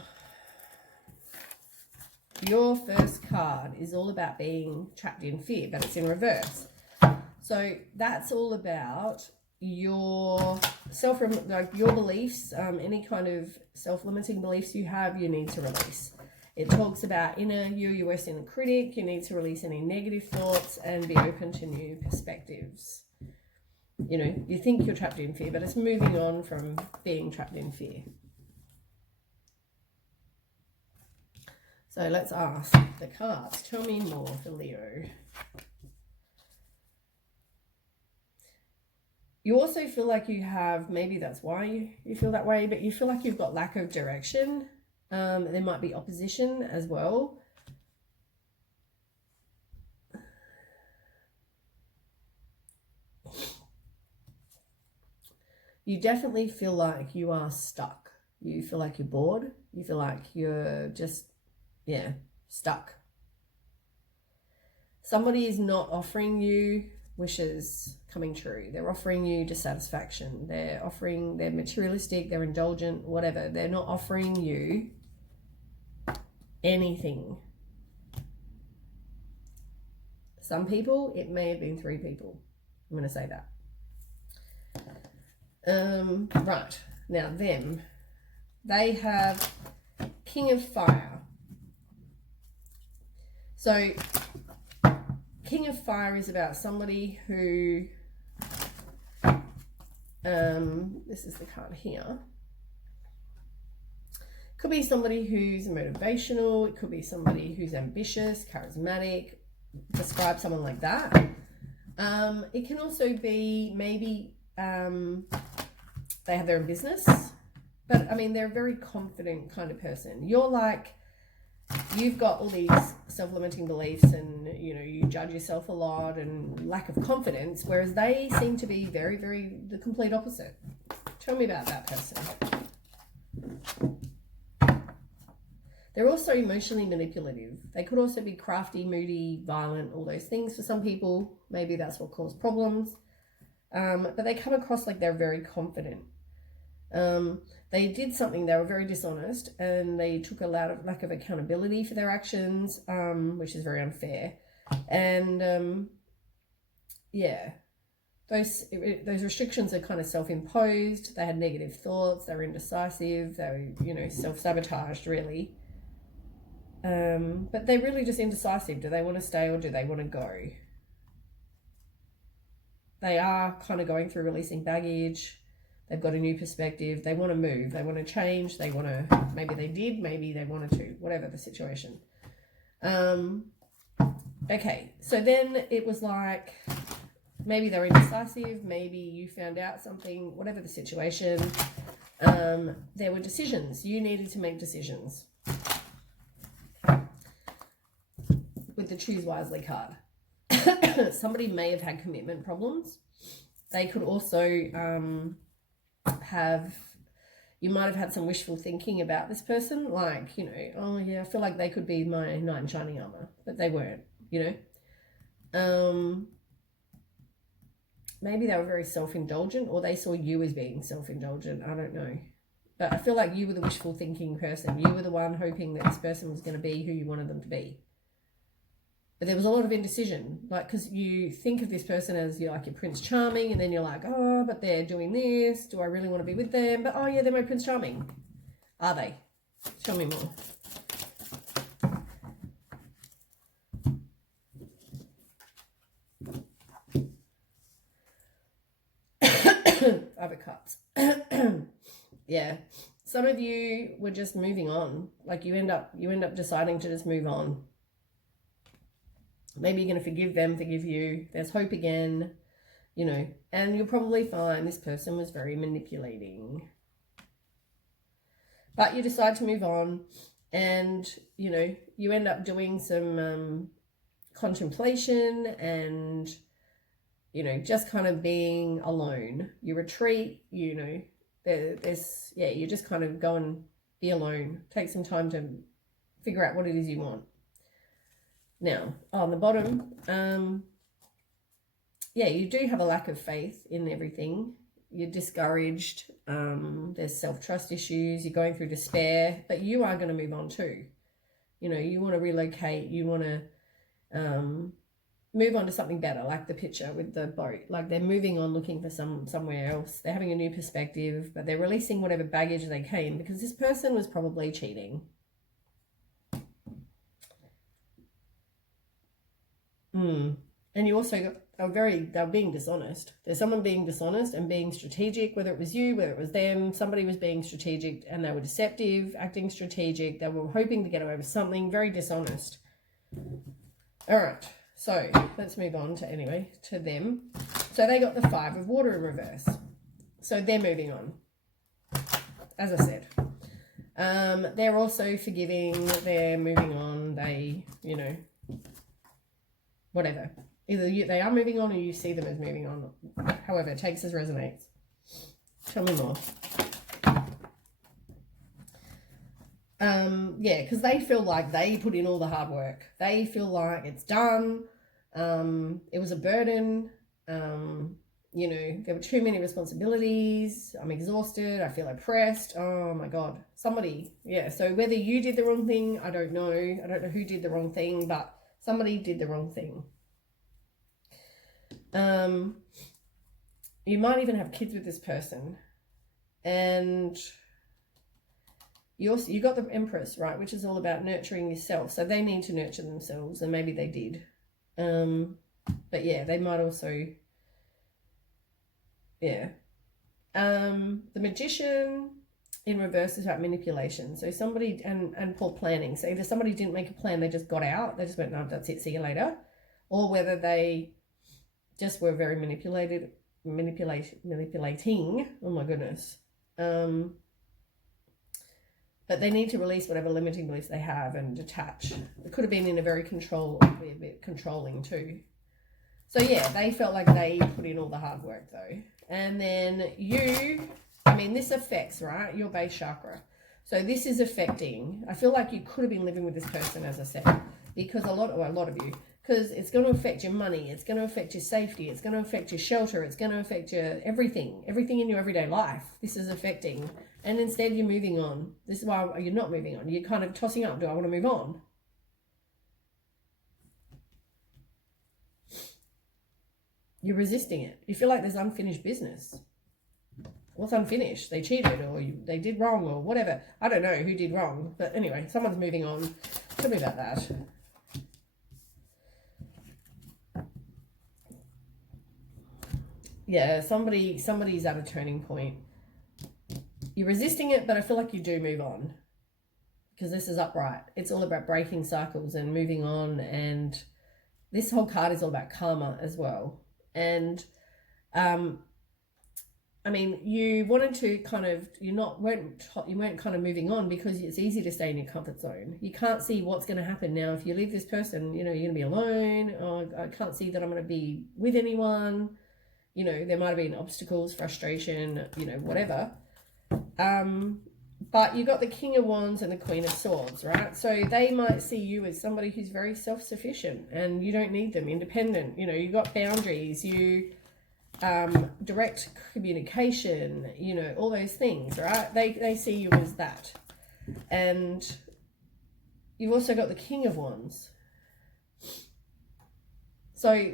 your first card is all about being trapped in fear, but it's in reverse. So that's all about your like your beliefs, any kind of self-limiting beliefs you have, you need to release. It talks about your worst inner critic. You need to release any negative thoughts and be open to new perspectives. You know, you think you're trapped in fear, but it's moving on from being trapped in fear. So let's ask the cards. Tell me more for Leo. You also feel like you have, maybe that's why you feel that way, but you feel like you've got lack of direction. There might be opposition as well. You definitely feel like you are stuck. You feel like you're bored. You feel like you're just, stuck. Somebody is not offering you wishes coming true. They're offering you dissatisfaction. They're materialistic, they're indulgent, whatever. They're not offering you anything. Some people, it may have been 3 people. I'm going to say that. Right, now them, they have King of Fire. So King of Fire is about somebody who, this is the card here. Could be somebody who's motivational. It could be somebody who's ambitious, charismatic. Describe someone like that. It can also be maybe they have their own business, but I mean, they're a very confident kind of person. You're like, you've got all these self-limiting beliefs and, you know, you judge yourself a lot and lack of confidence, whereas they seem to be very, very the complete opposite. Tell me about that person. They're also emotionally manipulative. They could also be crafty, moody, violent, all those things for some people. Maybe that's what caused problems. But they come across like they're very confident. They did something, they were very dishonest, and they took a lack of accountability for their actions, which is very unfair. And those restrictions are kind of self-imposed. They had negative thoughts, they were indecisive, they were, you know, self-sabotaged really. But they're really just indecisive. Do they want to stay or do they want to go? They are kind of going through releasing baggage. They've got a new perspective. They want to move. They want to change. They want to, maybe they did, maybe they wanted to, whatever the situation. Okay, so then it was like, maybe they're indecisive. Maybe you found out something, whatever the situation. There were decisions. You needed to make decisions with the Choose Wisely card. Somebody may have had commitment problems. They could also you might have had some wishful thinking about this person, like, you know, oh yeah, I feel like they could be my knight in shining armor, but they weren't, you know. Maybe they were very self-indulgent, or they saw you as being self-indulgent. I don't know. But I feel like you were the wishful thinking person. You were the one hoping that this person was going to be who you wanted them to be. But there was a lot of indecision, like, because you think of this person as you're like your Prince Charming, and then you're like, oh, but they're doing this. Do I really want to be with them? But oh yeah, they're my Prince Charming. Are they? Tell me more. Other cups. Yeah. Some of you were just moving on. Like you end up deciding to just move on. Maybe you're going to forgive them, forgive you. There's hope again, you know, and you'll probably find this person was very manipulating. But you decide to move on, and, you know, you end up doing some contemplation and, you know, just kind of being alone. You retreat, you know, you just kind of go and be alone. Take some time to figure out what it is you want. Now, on the bottom, you do have a lack of faith in everything. You're discouraged. There's self-trust issues. You're going through despair, but you are going to move on too. You know, you want to relocate. You want to move on to something better, like the picture with the boat. Like they're moving on, looking for somewhere else. They're having a new perspective, but they're releasing whatever baggage they came, because this person was probably cheating. And you also got they were being dishonest. There's someone being dishonest and being strategic, whether it was you, whether it was them. Somebody was being strategic and they were deceptive, acting strategic. They were hoping to get away with something, very dishonest. All right, so let's move on to them. So they got the 5 of water in reverse. So they're moving on, as I said. They're also forgiving. They're moving on. They, you know, whatever. Either they are moving on or you see them as moving on. However, it takes as resonates. Tell me more. Because they feel like they put in all the hard work. They feel like it's done. It was a burden. You know, there were too many responsibilities. I'm exhausted. I feel oppressed. Oh my God. Somebody, so whether you did the wrong thing, I don't know. I don't know who did the wrong thing, but somebody did the wrong thing. You might even have kids with this person, and you got the Empress, right, which is all about nurturing yourself. So they need to nurture themselves, and maybe they did. But yeah, they might also, the Magician in reverse is about manipulation. So somebody, and poor planning. So either somebody didn't make a plan, they just got out, they just went, no, that's it, see you later. Or whether they just were very manipulating. Oh my goodness. But they need to release whatever limiting beliefs they have and detach. It could have been in a very a bit controlling too. So yeah, they felt like they put in all the hard work though. And then this affects, right, your base chakra. So this is affecting, I feel like you could have been living with this person, as I said, because a lot of you, because it's going to affect your money, it's going to affect your safety, it's going to affect your shelter, it's going to affect your everything in your everyday life. This is affecting, and instead you're moving on. This is why you're not moving on. You're kind of tossing up, do I want to move on? You're resisting it. You feel like there's unfinished business. What's unfinished? They cheated, or they did wrong, or whatever. I don't know who did wrong, but anyway, someone's moving on. Tell me about that. Yeah, somebody's at a turning point. You're resisting it, but I feel like you do move on, because this is upright. It's all about breaking cycles and moving on, and this whole card is all about karma as well. And I mean, you wanted to kind of, you weren't kind of moving on because it's easy to stay in your comfort zone. You can't see what's going to happen now. If you leave this person, you're going to be alone. Or I can't see that I'm going to be with anyone. There might have been obstacles, frustration, whatever. But you got the King of Wands and the Queen of Swords, right? So they might see you as somebody who's very self-sufficient and you don't need them, independent. You got boundaries, you direct communication, all those things, right? They see you as that. And you've also got the King of Wands. So,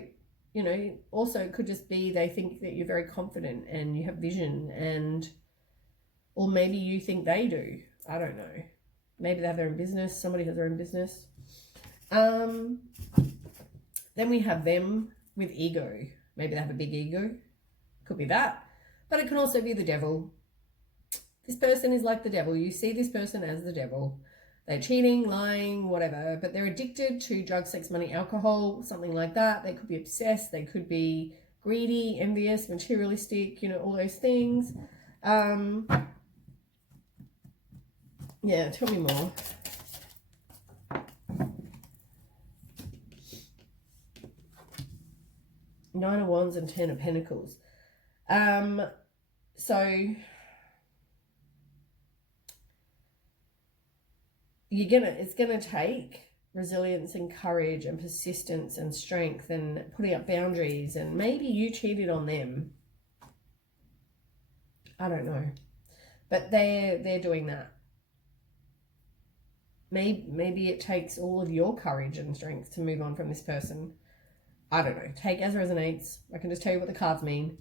also it could just be they think that you're very confident and you have vision, and or maybe you think they do. I don't know. Maybe they have their own business. Somebody has their own business. Then we have them with ego. Maybe they have a big ego. Could be that. But it can also be the devil. This person is like the devil. You see this person as the devil. They're cheating, lying, whatever. But they're addicted to drugs, sex, money, alcohol, something like that. They could be obsessed. They could be greedy, envious, materialistic, all those things. Yeah, tell me more. Nine of Wands and Ten of Pentacles. So it's gonna take resilience and courage and persistence and strength and putting up boundaries, and maybe you cheated on them. I don't know. But they're doing that. Maybe it takes all of your courage and strength to move on from this person. I don't know. Take as resonates. I can just tell you what the cards mean.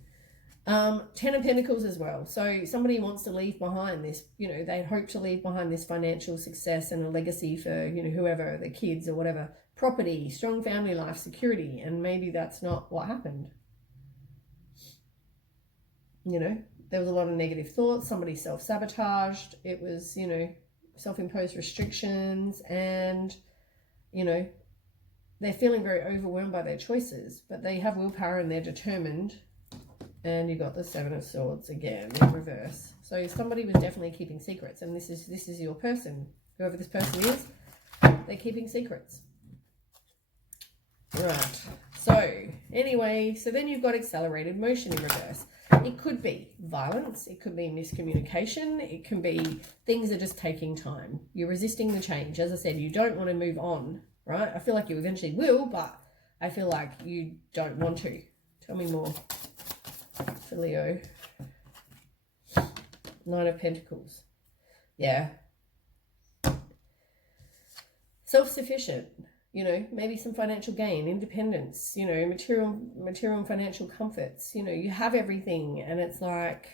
Ten of Pentacles as well. So somebody wants to leave behind this, they hope to leave behind this financial success and a legacy for, whoever, the kids or whatever. Property, strong family life, security. And maybe that's not what happened. There was a lot of negative thoughts. Somebody self-sabotaged. It was, self-imposed restrictions, and they're feeling very overwhelmed by their choices, but they have willpower and they're determined. And you got the Seven of Swords again in reverse. So somebody was definitely keeping secrets, and this is your person. Whoever this person is, they're keeping secrets. Right. So anyway, so then you've got accelerated motion in reverse. It could be violence, it could be miscommunication, it can be things are just taking time. You're resisting the change. As I said, you don't want to move on, right? I feel like you eventually will, but I feel like you don't want to. Tell me more for Leo. Nine of Pentacles. Yeah. Self-sufficient. Maybe some financial gain, independence, material and financial comforts. You have everything, and it's like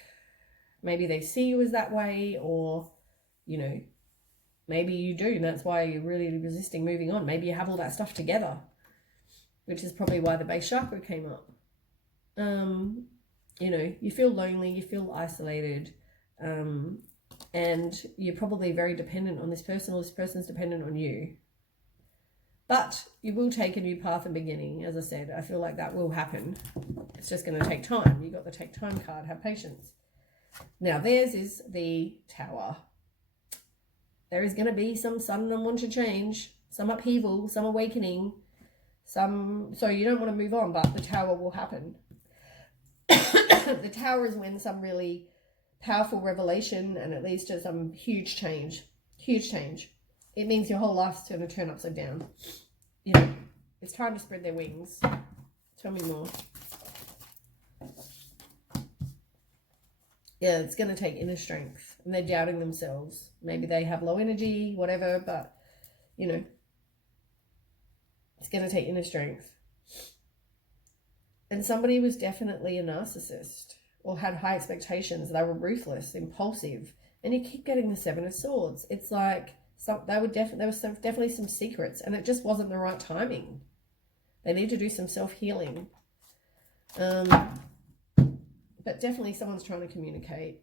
maybe they see you as that way, or, maybe you do, and that's why you're really resisting moving on. Maybe you have all that stuff together, which is probably why the base chakra came up. You feel lonely, you feel isolated, and you're probably very dependent on this person, or this person's dependent on you. But you will take a new path and beginning. As I said, I feel like that will happen. It's just going to take time. You got the take time card. Have patience. Now, theirs is the Tower. There is going to be some sudden unwanted change, some upheaval, some awakening, so you don't want to move on, but the Tower will happen. The Tower is when some really powerful revelation, and it leads to some huge change. Huge change. It means your whole life's going to turn upside down. It's time to spread their wings. Tell me more. Yeah, it's going to take inner strength, and they're doubting themselves. Maybe they have low energy, whatever, but, it's going to take inner strength. And somebody was definitely a narcissist or had high expectations. They were ruthless, impulsive, and you keep getting the Seven of Swords. It's like there was definitely some secrets, and it just wasn't the right timing. They need to do some self-healing. But definitely someone's trying to communicate.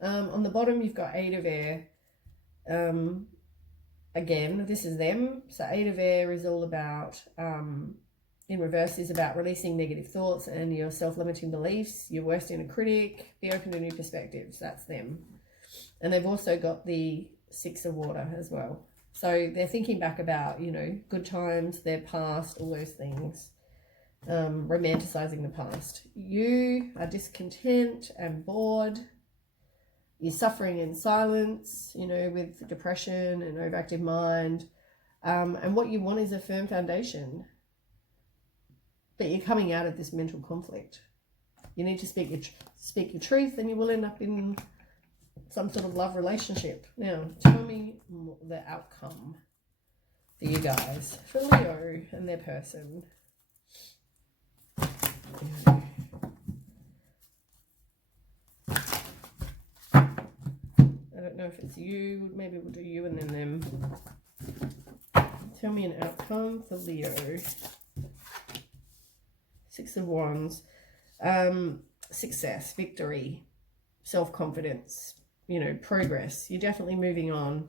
On the bottom, you've got Eight of Air. Again, this is them. So Eight of Air is all about, in reverse is about releasing negative thoughts and your self-limiting beliefs, your worst inner critic, be open to new perspectives. That's them. And they've also got the Six of Water as well. So they're thinking back about, you know, good times, their past, all those things. Romanticizing the past. You are discontent and bored. You're suffering in silence, you know, with depression and overactive mind. And what you want is a firm foundation. But you're coming out of this mental conflict. You need to speak your truth, and you will end up in some sort of love relationship. Now, tell me the outcome for you guys, for Leo and their person. I don't know if it's you. Maybe we'll do you and then them. Tell me an outcome for Leo. Six of Wands. Success, victory, self-confidence, you know, progress. You're definitely moving on.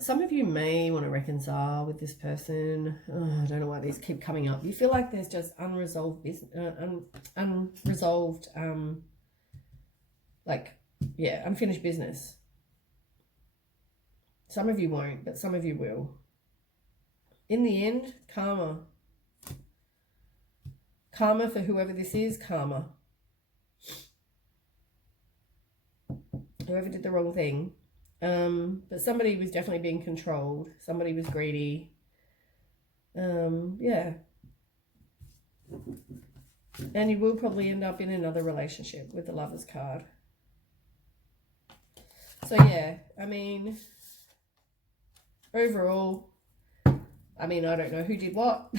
Some of you may want to reconcile with this person. I don't know why these keep coming up. You feel like there's just unresolved business, unfinished business. Some of you won't, but some of you will. In the end, karma. Karma for whoever this is, karma. Whoever did the wrong thing. But somebody was definitely being controlled. Somebody was greedy. Yeah. And you will probably end up in another relationship with the Lovers card. So yeah, I mean, overall, I mean, I don't know who did what.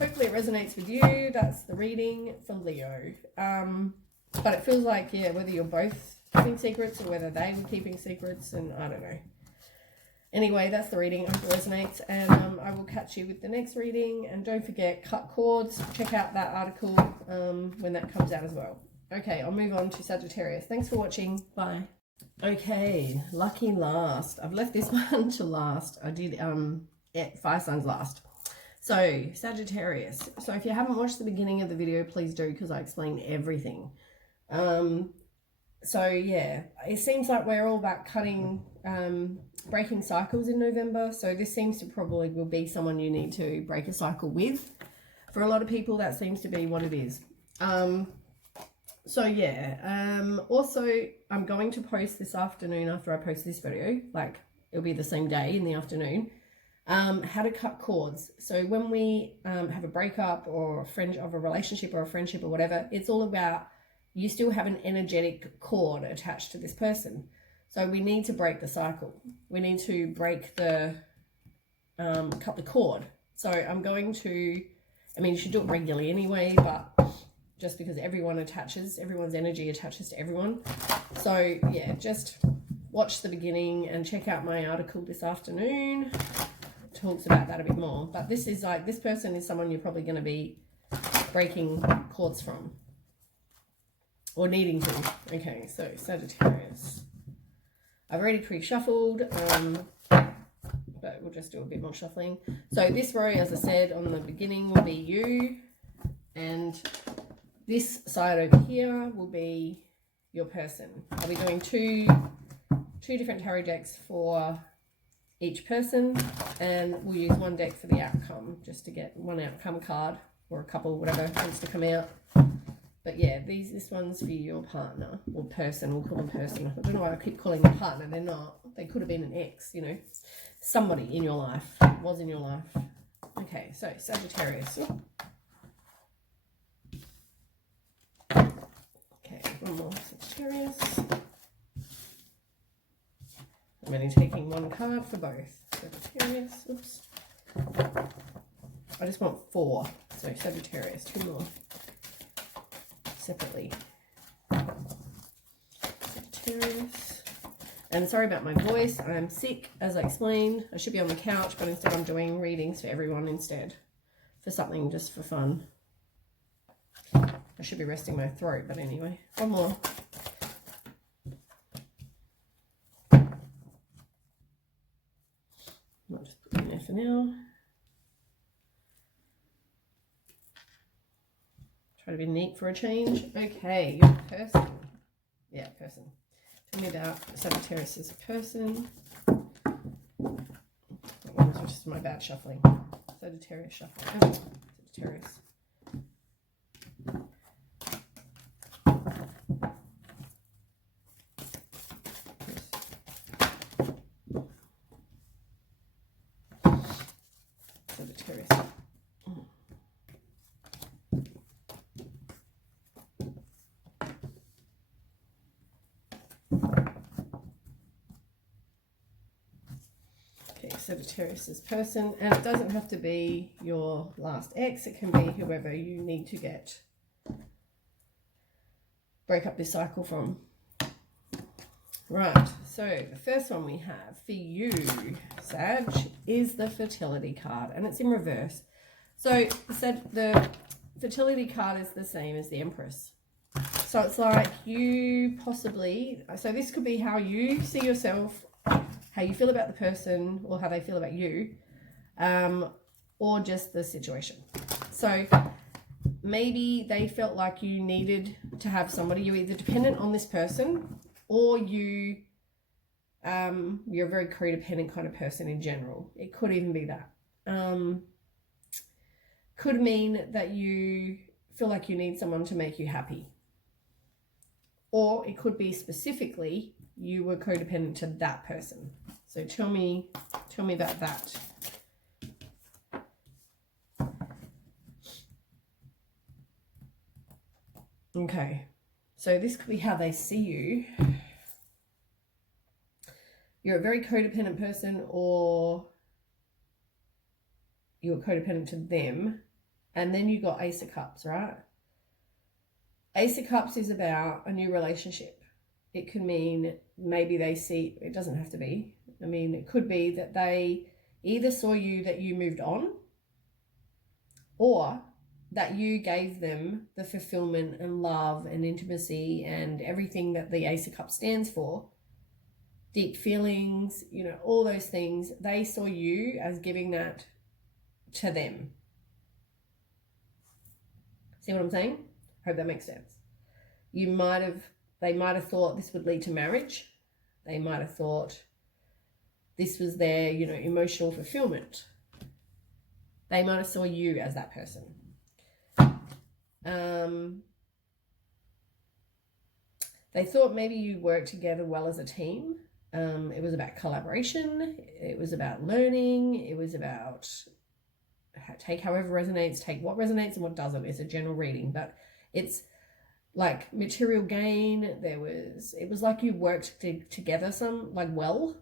Hopefully it resonates with you. That's the reading for Leo. But it feels like, yeah, whether you're both keeping secrets or whether they were keeping secrets, and I don't know. Anyway, that's the reading. I hope it resonates, and I will catch you with the next reading. And don't forget, cut cords. Check out that article when that comes out as well. Okay, I'll move on to Sagittarius. Thanks for watching. Bye. Okay, lucky last. I've left this one to last. I did fire signs last. So Sagittarius. So if you haven't watched the beginning of the video, please do, because I explain everything. So yeah, it seems like we're all about cutting, breaking cycles in November. So this seems to probably will be someone you need to break a cycle with. For a lot of people, that seems to be what it is. So yeah, also I'm going to post this afternoon after I post this video, like it'll be the same day in the afternoon, how to cut cords. So when we have a breakup or a relationship or a friendship or whatever, it's all about you still have an energetic cord attached to this person. So we need to break the cycle. We need to break the, cut the cord. So I'm going to, I mean, you should do it regularly anyway, but just because everyone's energy attaches to everyone. So yeah, just watch the beginning and check out my article this afternoon. It talks about that a bit more. But this is like, this person is someone you're probably going to be breaking cords from. Or needing to. Okay, so Sagittarius. I've already pre-shuffled, but we'll just do a bit more shuffling. So this row, as I said on the beginning, will be you, and this side over here will be your person. I'll be doing two different tarot decks for each person, and we'll use one deck for the outcome, just to get one outcome card, or a couple, whatever wants to come out. But yeah, this one's for your partner or person. We'll call them person. I don't know why I keep calling them partner. They're not. They could have been an ex, you know. Somebody in your life, was in your life. Okay, so Sagittarius. Okay, one more Sagittarius. I'm only taking one card for both. Sagittarius. Oops. I just want 4. So Sagittarius, 2 more. Separately. Sagittarius. And sorry about my voice. I'm sick, as I explained. I should be on the couch, but instead I'm doing readings for everyone instead. For something just for fun. I should be resting my throat, but anyway. One more. for now. Try to be neat for a change. Okay, your person. Yeah, person. Tell me about Sagittarius as a person. This was just my bad shuffling. Sagittarius shuffling. Oh, Sagittarius. Sagittarius. Sagittarius person, and it doesn't have to be your last ex, it can be whoever you need to break up this cycle from. Right, so the first one we have for you, Sag, is the fertility card, and it's in reverse. So the fertility card is the same as the Empress. So it's like you possibly, so this could be how you see yourself, how you feel about the person, or how they feel about you, or just the situation. So maybe they felt like you needed to have somebody. You're either dependent on this person, or you're a very codependent kind of person in general. It could even be that. Could mean that you feel like you need someone to make you happy. Or it could be specifically you were codependent to that person. So tell me about that. Okay, so this could be how they see you. You're a very codependent person, or you're codependent to them. And then you got Ace of Cups, right? Ace of Cups is about a new relationship. It can mean maybe they see, it doesn't have to be. I mean, it could be that they either saw you that you moved on, or that you gave them the fulfillment and love and intimacy and everything that the Ace of Cups stands for. Deep feelings, you know, all those things. They saw you as giving that to them. See what I'm saying? Hope that makes sense. They might have thought this would lead to marriage. They might have thought this was their, you know, emotional fulfillment. They might have saw you as that person. They thought maybe you worked together well as a team. It was about collaboration. It was about learning. It was about take however resonates, take what resonates and what doesn't. It's a general reading, but it's like material gain. It was like you worked together well,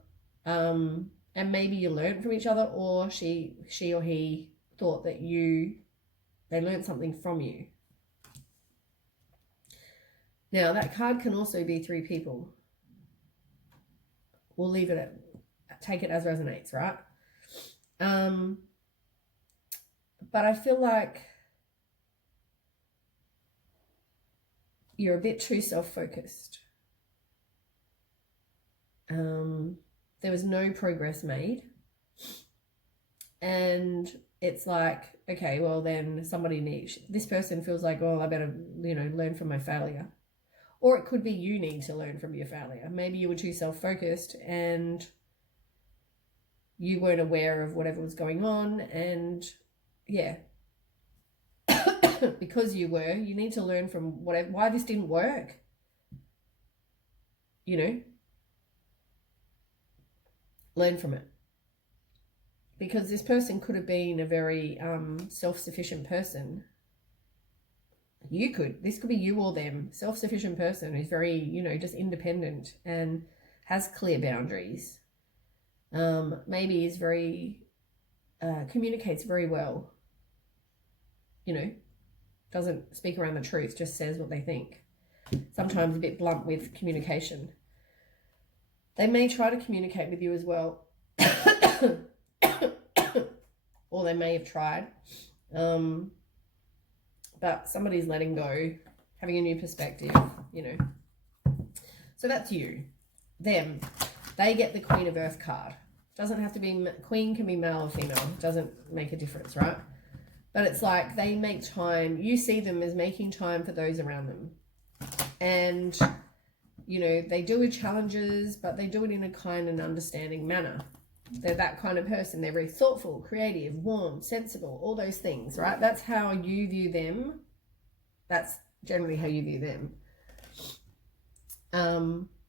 and maybe you learned from each other, or she or he thought that they learned something from you. Now that card can also be 3 people. We'll leave it take it as resonates, right? But I feel like you're a bit too self-focused. There was no progress made. And it's like, okay, well then this person feels like, oh, I better, you know, learn from my failure. Or it could be you need to learn from your failure. Maybe you were too self-focused and you weren't aware of whatever was going on, and yeah. Because you need to learn from why this didn't work. You know? Learn from it. Because this person could have been a very self-sufficient person. This could be you or them. Self-sufficient person who's very, you know, just independent and has clear boundaries. Maybe is very, communicates very well. You know, doesn't speak around the truth, just says what they think. Sometimes a bit blunt with communication. They may try to communicate with you as well. Or they may have tried. But somebody's letting go, having a new perspective, you know. So that's you. Them. They get the Queen of Earth card. Doesn't have to be, queen can be male or female. Doesn't make a difference, right? But it's like they make time. You see them as making time for those around them. And, you know, they do with challenges, but they do it in a kind and understanding manner. They're that kind of person. They're very thoughtful, creative, warm, sensible, all those things, right? That's how you view them. That's generally how you view them.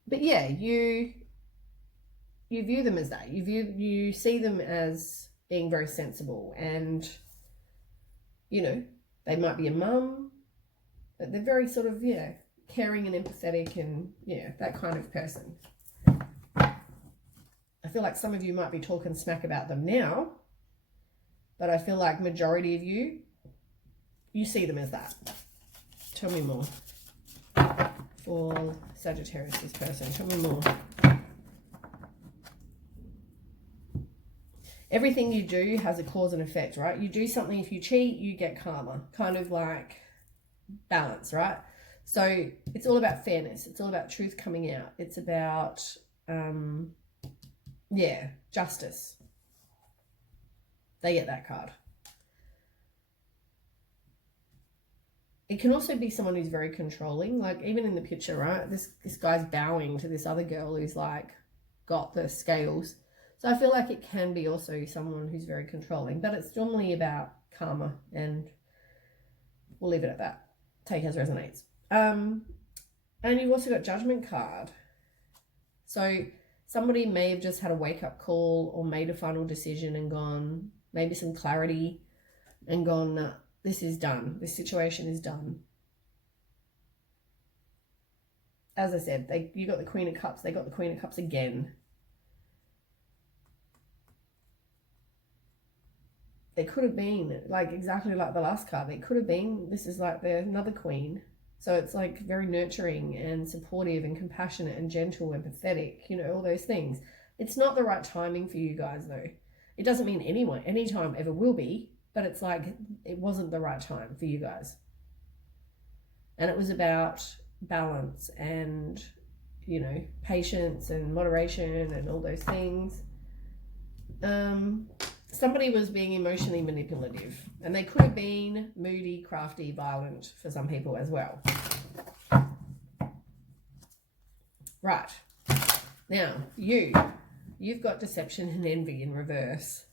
But yeah, you view them as that. You see them as being very sensible, and, you know, they might be a mum, but they're very sort of, yeah, caring and empathetic and, yeah, that kind of person. I feel like some of you might be talking smack about them now, but I feel like majority of you see them as that. Tell me more. For Sagittarius, this person, tell me more. Everything you do has a cause and effect, right? You do something, if you cheat, you get karma. Kind of like balance, right? So it's all about fairness. It's all about truth coming out. It's about, yeah, justice. They get that card. It can also be someone who's very controlling. Like even in the picture, right? This guy's bowing to this other girl who's like got the scales. So I feel like it can be also someone who's very controlling, but it's normally about karma, and we'll leave it at that. Take as resonates. And you've also got Judgment card. So somebody may have just had a wake-up call or made a final decision and gone, maybe some clarity, and gone, nah, this is done. This situation is done. As I said, you got the Queen of Cups. They got the Queen of Cups again. It could have been like exactly like the last card. It could have been, this is like another queen. So it's like very nurturing and supportive and compassionate and gentle and empathetic, you know, all those things. It's not the right timing for you guys though. It doesn't mean any time ever will be, but it's like it wasn't the right time for you guys. And it was about balance and, you know, patience and moderation and all those things. Somebody was being emotionally manipulative, and they could have been moody, crafty, violent for some people as well. Right. Now, you've got deception and envy in reverse.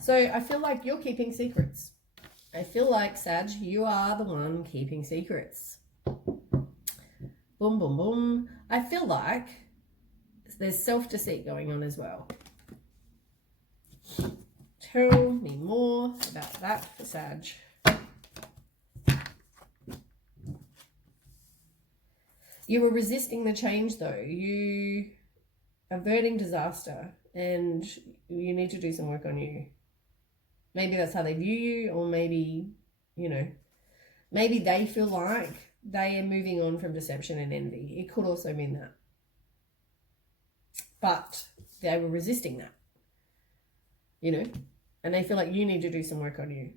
So I feel like you're keeping secrets. I feel like, Sag, you are the one keeping secrets. Boom, boom, boom. I feel like there's self-deceit going on as well. Tell me more about that for Sag. You were resisting the change though. You are averting disaster, and you need to do some work on you. Maybe that's how they view you, or maybe, you know, maybe they feel like they are moving on from deception and envy. It could also mean that. But they were resisting that, you know, and they feel like you need to do some work on you.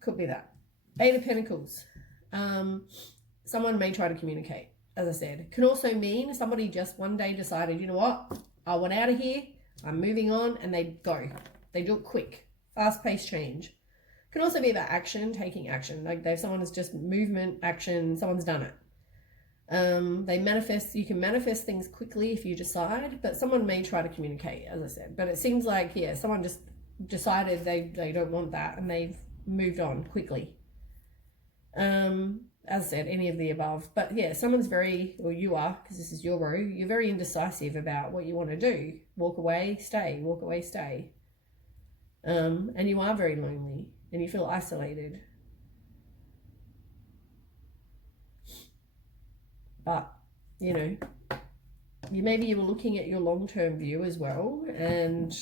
Could be that. Eight of Pentacles. Someone may try to communicate, as I said. Can also mean somebody just one day decided, you know what, I want out of here, I'm moving on, and they go. They do it quick. Fast-paced change. Can also be about action, taking action. Like someone has just movement, action, someone's done it. They manifest, you can manifest things quickly if you decide, but someone may try to communicate, as I said. But it seems like, yeah, someone just decided they don't want that, and they've moved on quickly. As I said, any of the above. But yeah, someone's very, or you are, because this is your row, you're very indecisive about what you want to do. Walk away, stay, walk away, stay. And you are very lonely, and you feel isolated. But, you know, maybe you were looking at your long-term view as well and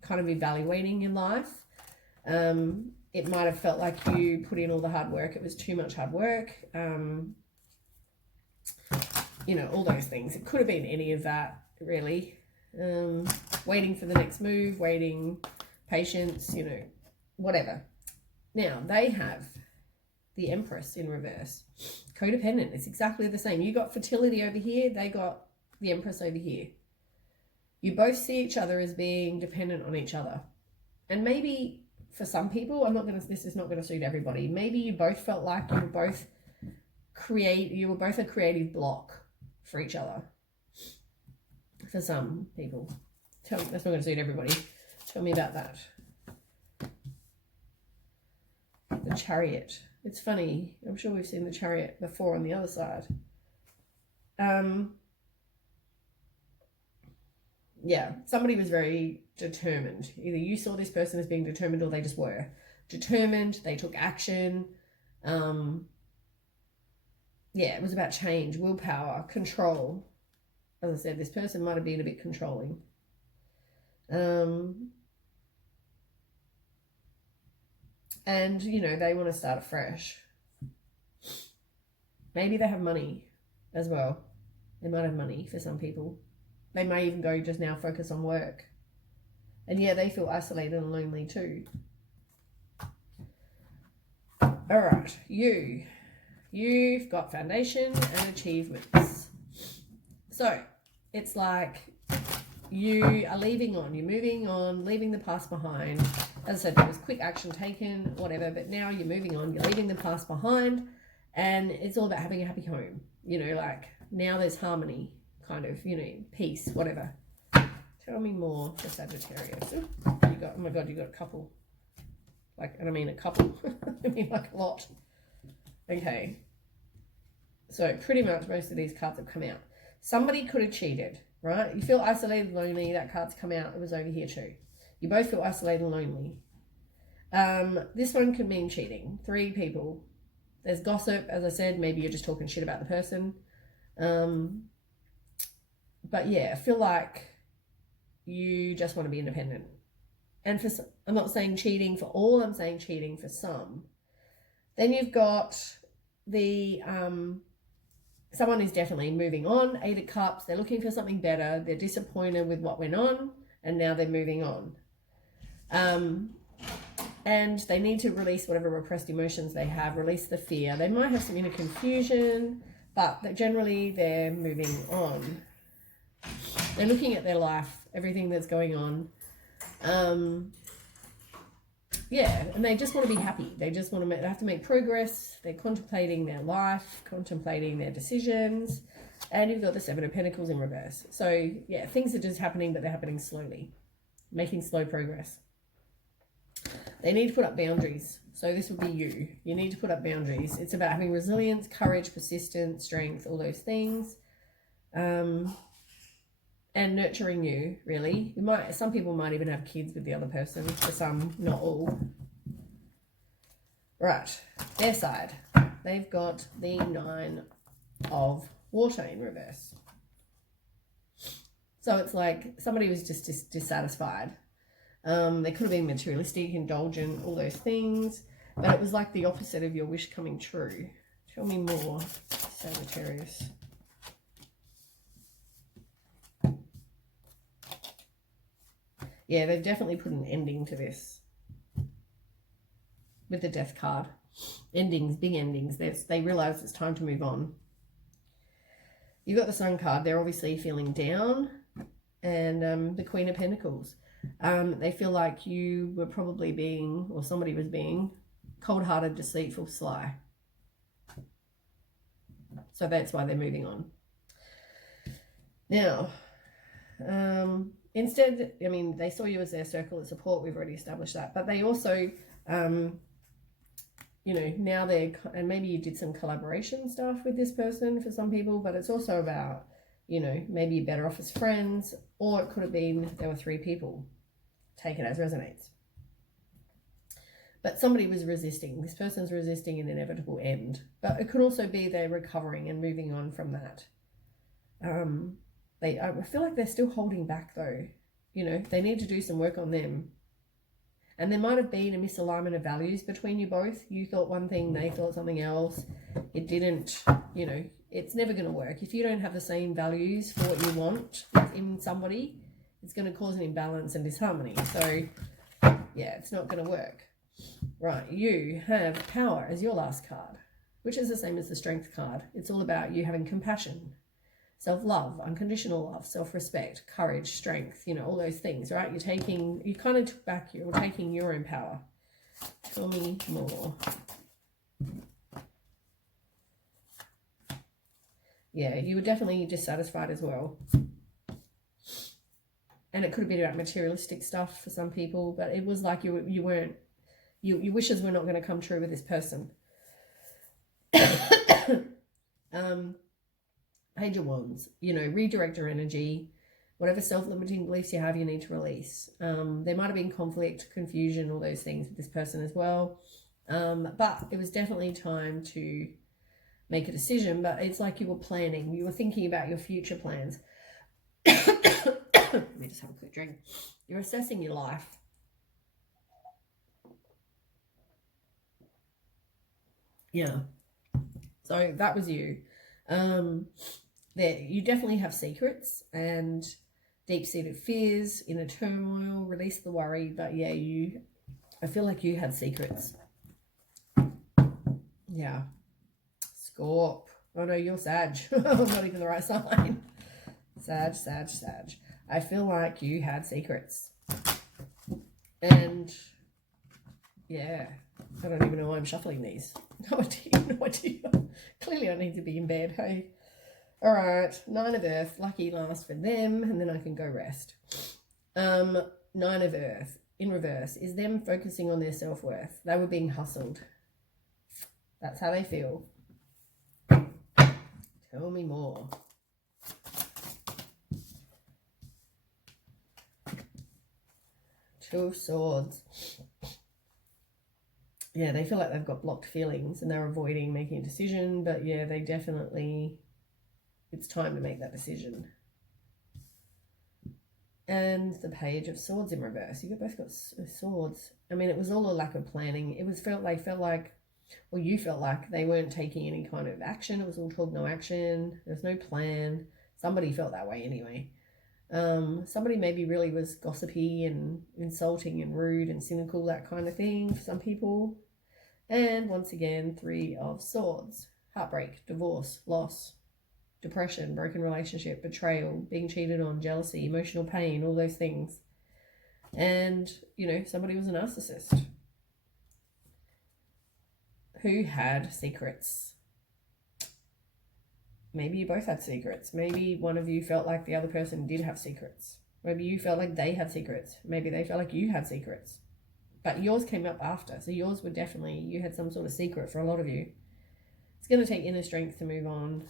kind of evaluating your life. It might have felt like you put in all the hard work. It was too much hard work. You know, all those things. It could have been any of that, really. Waiting for the next move, waiting, patience, you know, whatever. Now, they have the Empress in reverse. Codependent. It's exactly the same. You got fertility over here. They got the Empress over here. You both see each other as being dependent on each other. And maybe for some people, this is not going to suit everybody. Maybe you both felt like you were both a creative block for each other. For some people. That's not going to suit everybody. Tell me about that. The Chariot. It's funny. I'm sure we've seen the Chariot before on the other side. Yeah, somebody was very determined. Either you saw this person as being determined or they just were determined. They took action. Yeah, it was about change, willpower, control. As I said, this person might have been a bit controlling. And, you know, they want to start afresh. Maybe they have money as well. They might have money for some people. They may even go just now focus on work. And yeah, they feel isolated and lonely too. All right, you've got foundation and achievements. So it's like you are you're moving on, leaving the past behind. As I said, there was quick action taken, whatever, but now you're moving on, you're leaving the past behind, and it's all about having a happy home. You know, like now there's harmony, kind of, you know, peace, whatever. Tell me more for Sagittarius. Oh my God, you got a couple. Like, and I mean a couple. I mean like a lot. Okay. So pretty much most of these cards have come out. Somebody could have cheated, right? You feel isolated, lonely. That card's come out. It was over here too. You both feel isolated and lonely. This one could mean cheating. 3 people. There's gossip, as I said. Maybe you're just talking shit about the person. But yeah, I feel like you just want to be independent. And for some, I'm not saying cheating for all, I'm saying cheating for some. Then you've got the someone who's definitely moving on. 8 of Cups. They're looking for something better. They're disappointed with what went on, and now they're moving on. And they need to release whatever repressed emotions they have, release the fear. They might have some inner confusion, but generally they're moving on. They're looking at their life, everything that's going on. Yeah, and they just want to be happy. They just want to they have to make progress. They're contemplating their life, contemplating their decisions. And you've got the 7 of Pentacles in reverse. So yeah, things are just happening, but they're happening slowly, making slow progress. They need to put up boundaries. So this would be you. You need to put up boundaries. It's about having resilience, courage, persistence, strength, all those things. And nurturing you, really. Some people might even have kids with the other person. For some, not all. Right, their side. They've got the 9 of Water in reverse. So it's like somebody was just dissatisfied. They could have been materialistic, indulgent, all those things. But it was like the opposite of your wish coming true. Tell me more, Sagittarius. Yeah, they've definitely put an ending to this. With the Death card. Endings, big endings. They realise it's time to move on. You've got the Sun card. They're obviously feeling down. And the Queen of Pentacles. They feel like you were probably being, or somebody was being, cold-hearted, deceitful, sly. So that's why they're moving on. Now, instead, I mean, they saw you as their circle of support. We've already established that. But they also, you know, now and maybe you did some collaboration stuff with this person for some people, but it's also about, you know, maybe you're better off as friends, or it could have been there were 3 people. Take it as resonates. But somebody was resisting. This person's resisting an inevitable end. But it could also be they're recovering and moving on from that. I feel like they're still holding back though. You know, they need to do some work on them. And there might have been a misalignment of values between you both. You thought one thing, they thought something else. It didn't, you know, it's never going to work. If you don't have the same values for what you want in somebody, it's going to cause an imbalance and disharmony. So, yeah, it's not going to work. Right, you have Power as your last card, which is the same as the Strength card. It's all about you having compassion. self-love, unconditional love, self-respect, courage, strength, you know, all those things, right? You kind of took back, you're taking your own power. Tell me more. Yeah, you were definitely dissatisfied as well. And it could have been about materialistic stuff for some people, but it was like your wishes were not going to come true with this person. Page of Wands, you know, redirect your energy. Whatever self-limiting beliefs you have, you need to release. There might have been conflict, confusion, all those things with this person as well. But it was definitely time to make a decision. But it's like you were planning. You were thinking about your future plans. Let me just have a quick drink. You're assessing your life. Yeah. So that was you. There, you definitely have secrets and deep-seated fears, inner turmoil, release the worry. But yeah, I feel like you had secrets. Yeah. Scorp. Oh no, you're Sag. Not even the right sign. Sag. I feel like you had secrets. And yeah, I don't even know why I'm shuffling these. No idea. Clearly I need to be in bed, hey? All right, Nine of Earth, lucky last for them, and then I can go rest. Nine of Earth, in reverse, is them focusing on their self-worth. They were being hustled. That's how they feel. Tell me more. Two of Swords. Yeah, they feel like they've got blocked feelings and they're avoiding making a decision, but yeah, they definitely... It's time to make that decision. And the Page of Swords in reverse. You both got swords. I mean, it was all a lack of planning. You felt like they weren't taking any kind of action. It was all talk, no action. There was no plan. Somebody felt that way anyway. Somebody maybe really was gossipy and insulting and rude and cynical, that kind of thing for some people. And once again, Three of Swords. Heartbreak, divorce, loss, depression, broken relationship, betrayal, being cheated on, jealousy, emotional pain, all those things. And, you know, somebody was a narcissist who had secrets. Maybe you both had secrets. Maybe one of you felt like the other person did have secrets. Maybe you felt like they had secrets. Maybe they felt like you had secrets. But yours came up after. So yours were definitely, you had some sort of secret for a lot of you. It's going to take inner strength to move on.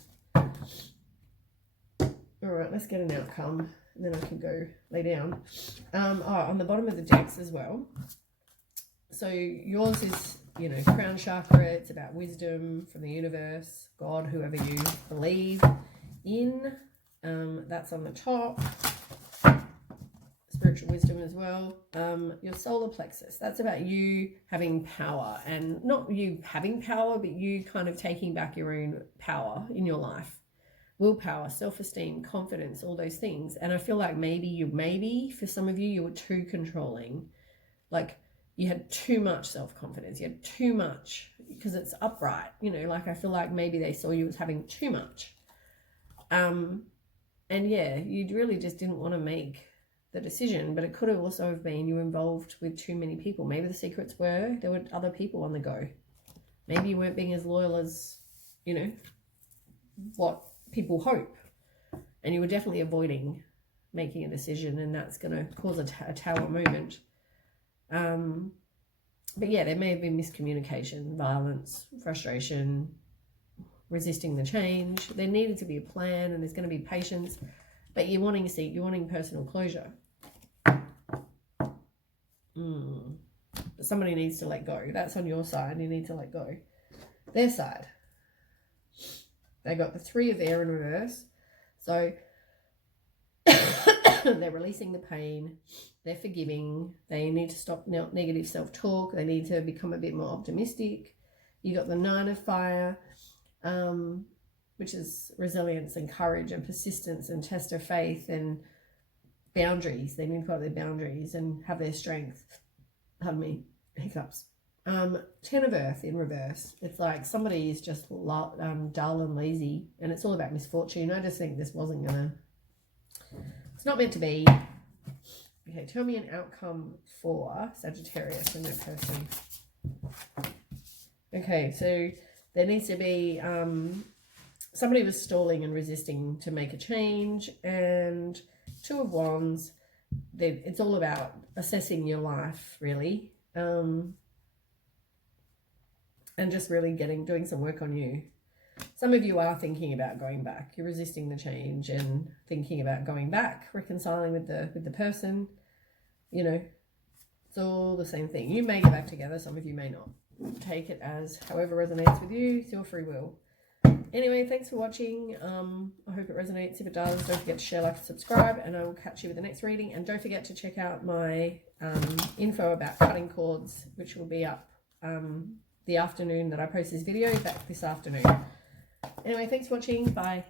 All right, let's get an outcome, and then I can go lay down. On the bottom of the decks as well. So yours is, you know, crown chakra. It's about wisdom from the universe, God, whoever you believe in. That's on the top. Spiritual wisdom as well. Your solar plexus, that's about you having power, and not you having power, but you kind of taking back your own power in your life. Willpower, self-esteem, confidence, all those things. And I feel like maybe for some of you, you were too controlling. Like you had too much self-confidence. You had too much because it's upright, you know, like I feel like maybe they saw you as having too much. And yeah, you really just didn't want to make the decision, but it could have also have been you were involved with too many people. Maybe the secrets were there were other people on the go. Maybe you weren't being as loyal as, you know, what people hope, and you were definitely avoiding making a decision, and that's going to cause a tower moment. But yeah, there may have been miscommunication, violence, frustration, resisting the change. There needed to be a plan, and there's going to be patience, but you're wanting personal closure. But somebody needs to let go. That's on your side. You need to let go. Their side, they got the Three of Air in reverse. So they're releasing the pain. They're forgiving. They need to stop negative self-talk. They need to become a bit more optimistic. You got the Nine of Fire, which is resilience and courage and persistence and test of faith and boundaries. They need to put their boundaries and have their strength. Pardon me, hiccups. Ten of Earth in reverse. It's like somebody is just dull and lazy, and it's all about misfortune. I just think this wasn't gonna, it's not meant to be. Okay, tell me an outcome for Sagittarius and that person. Okay, so there needs to be somebody was stalling and resisting to make a change, and Two of Wands. It's all about assessing your life, really, and just really doing some work on you. Some of you are thinking about going back. You're resisting the change and thinking about going back, reconciling with the person. You know, it's all the same thing. You may get back together. Some of you may not. Take it as however resonates with you. It's your free will. Anyway, thanks for watching. I hope it resonates. If it does, don't forget to share, like, and subscribe, and I will catch you with the next reading. And don't forget to check out my info about cutting cords, which will be up the afternoon that I post this video, back this afternoon. Anyway, thanks for watching. Bye.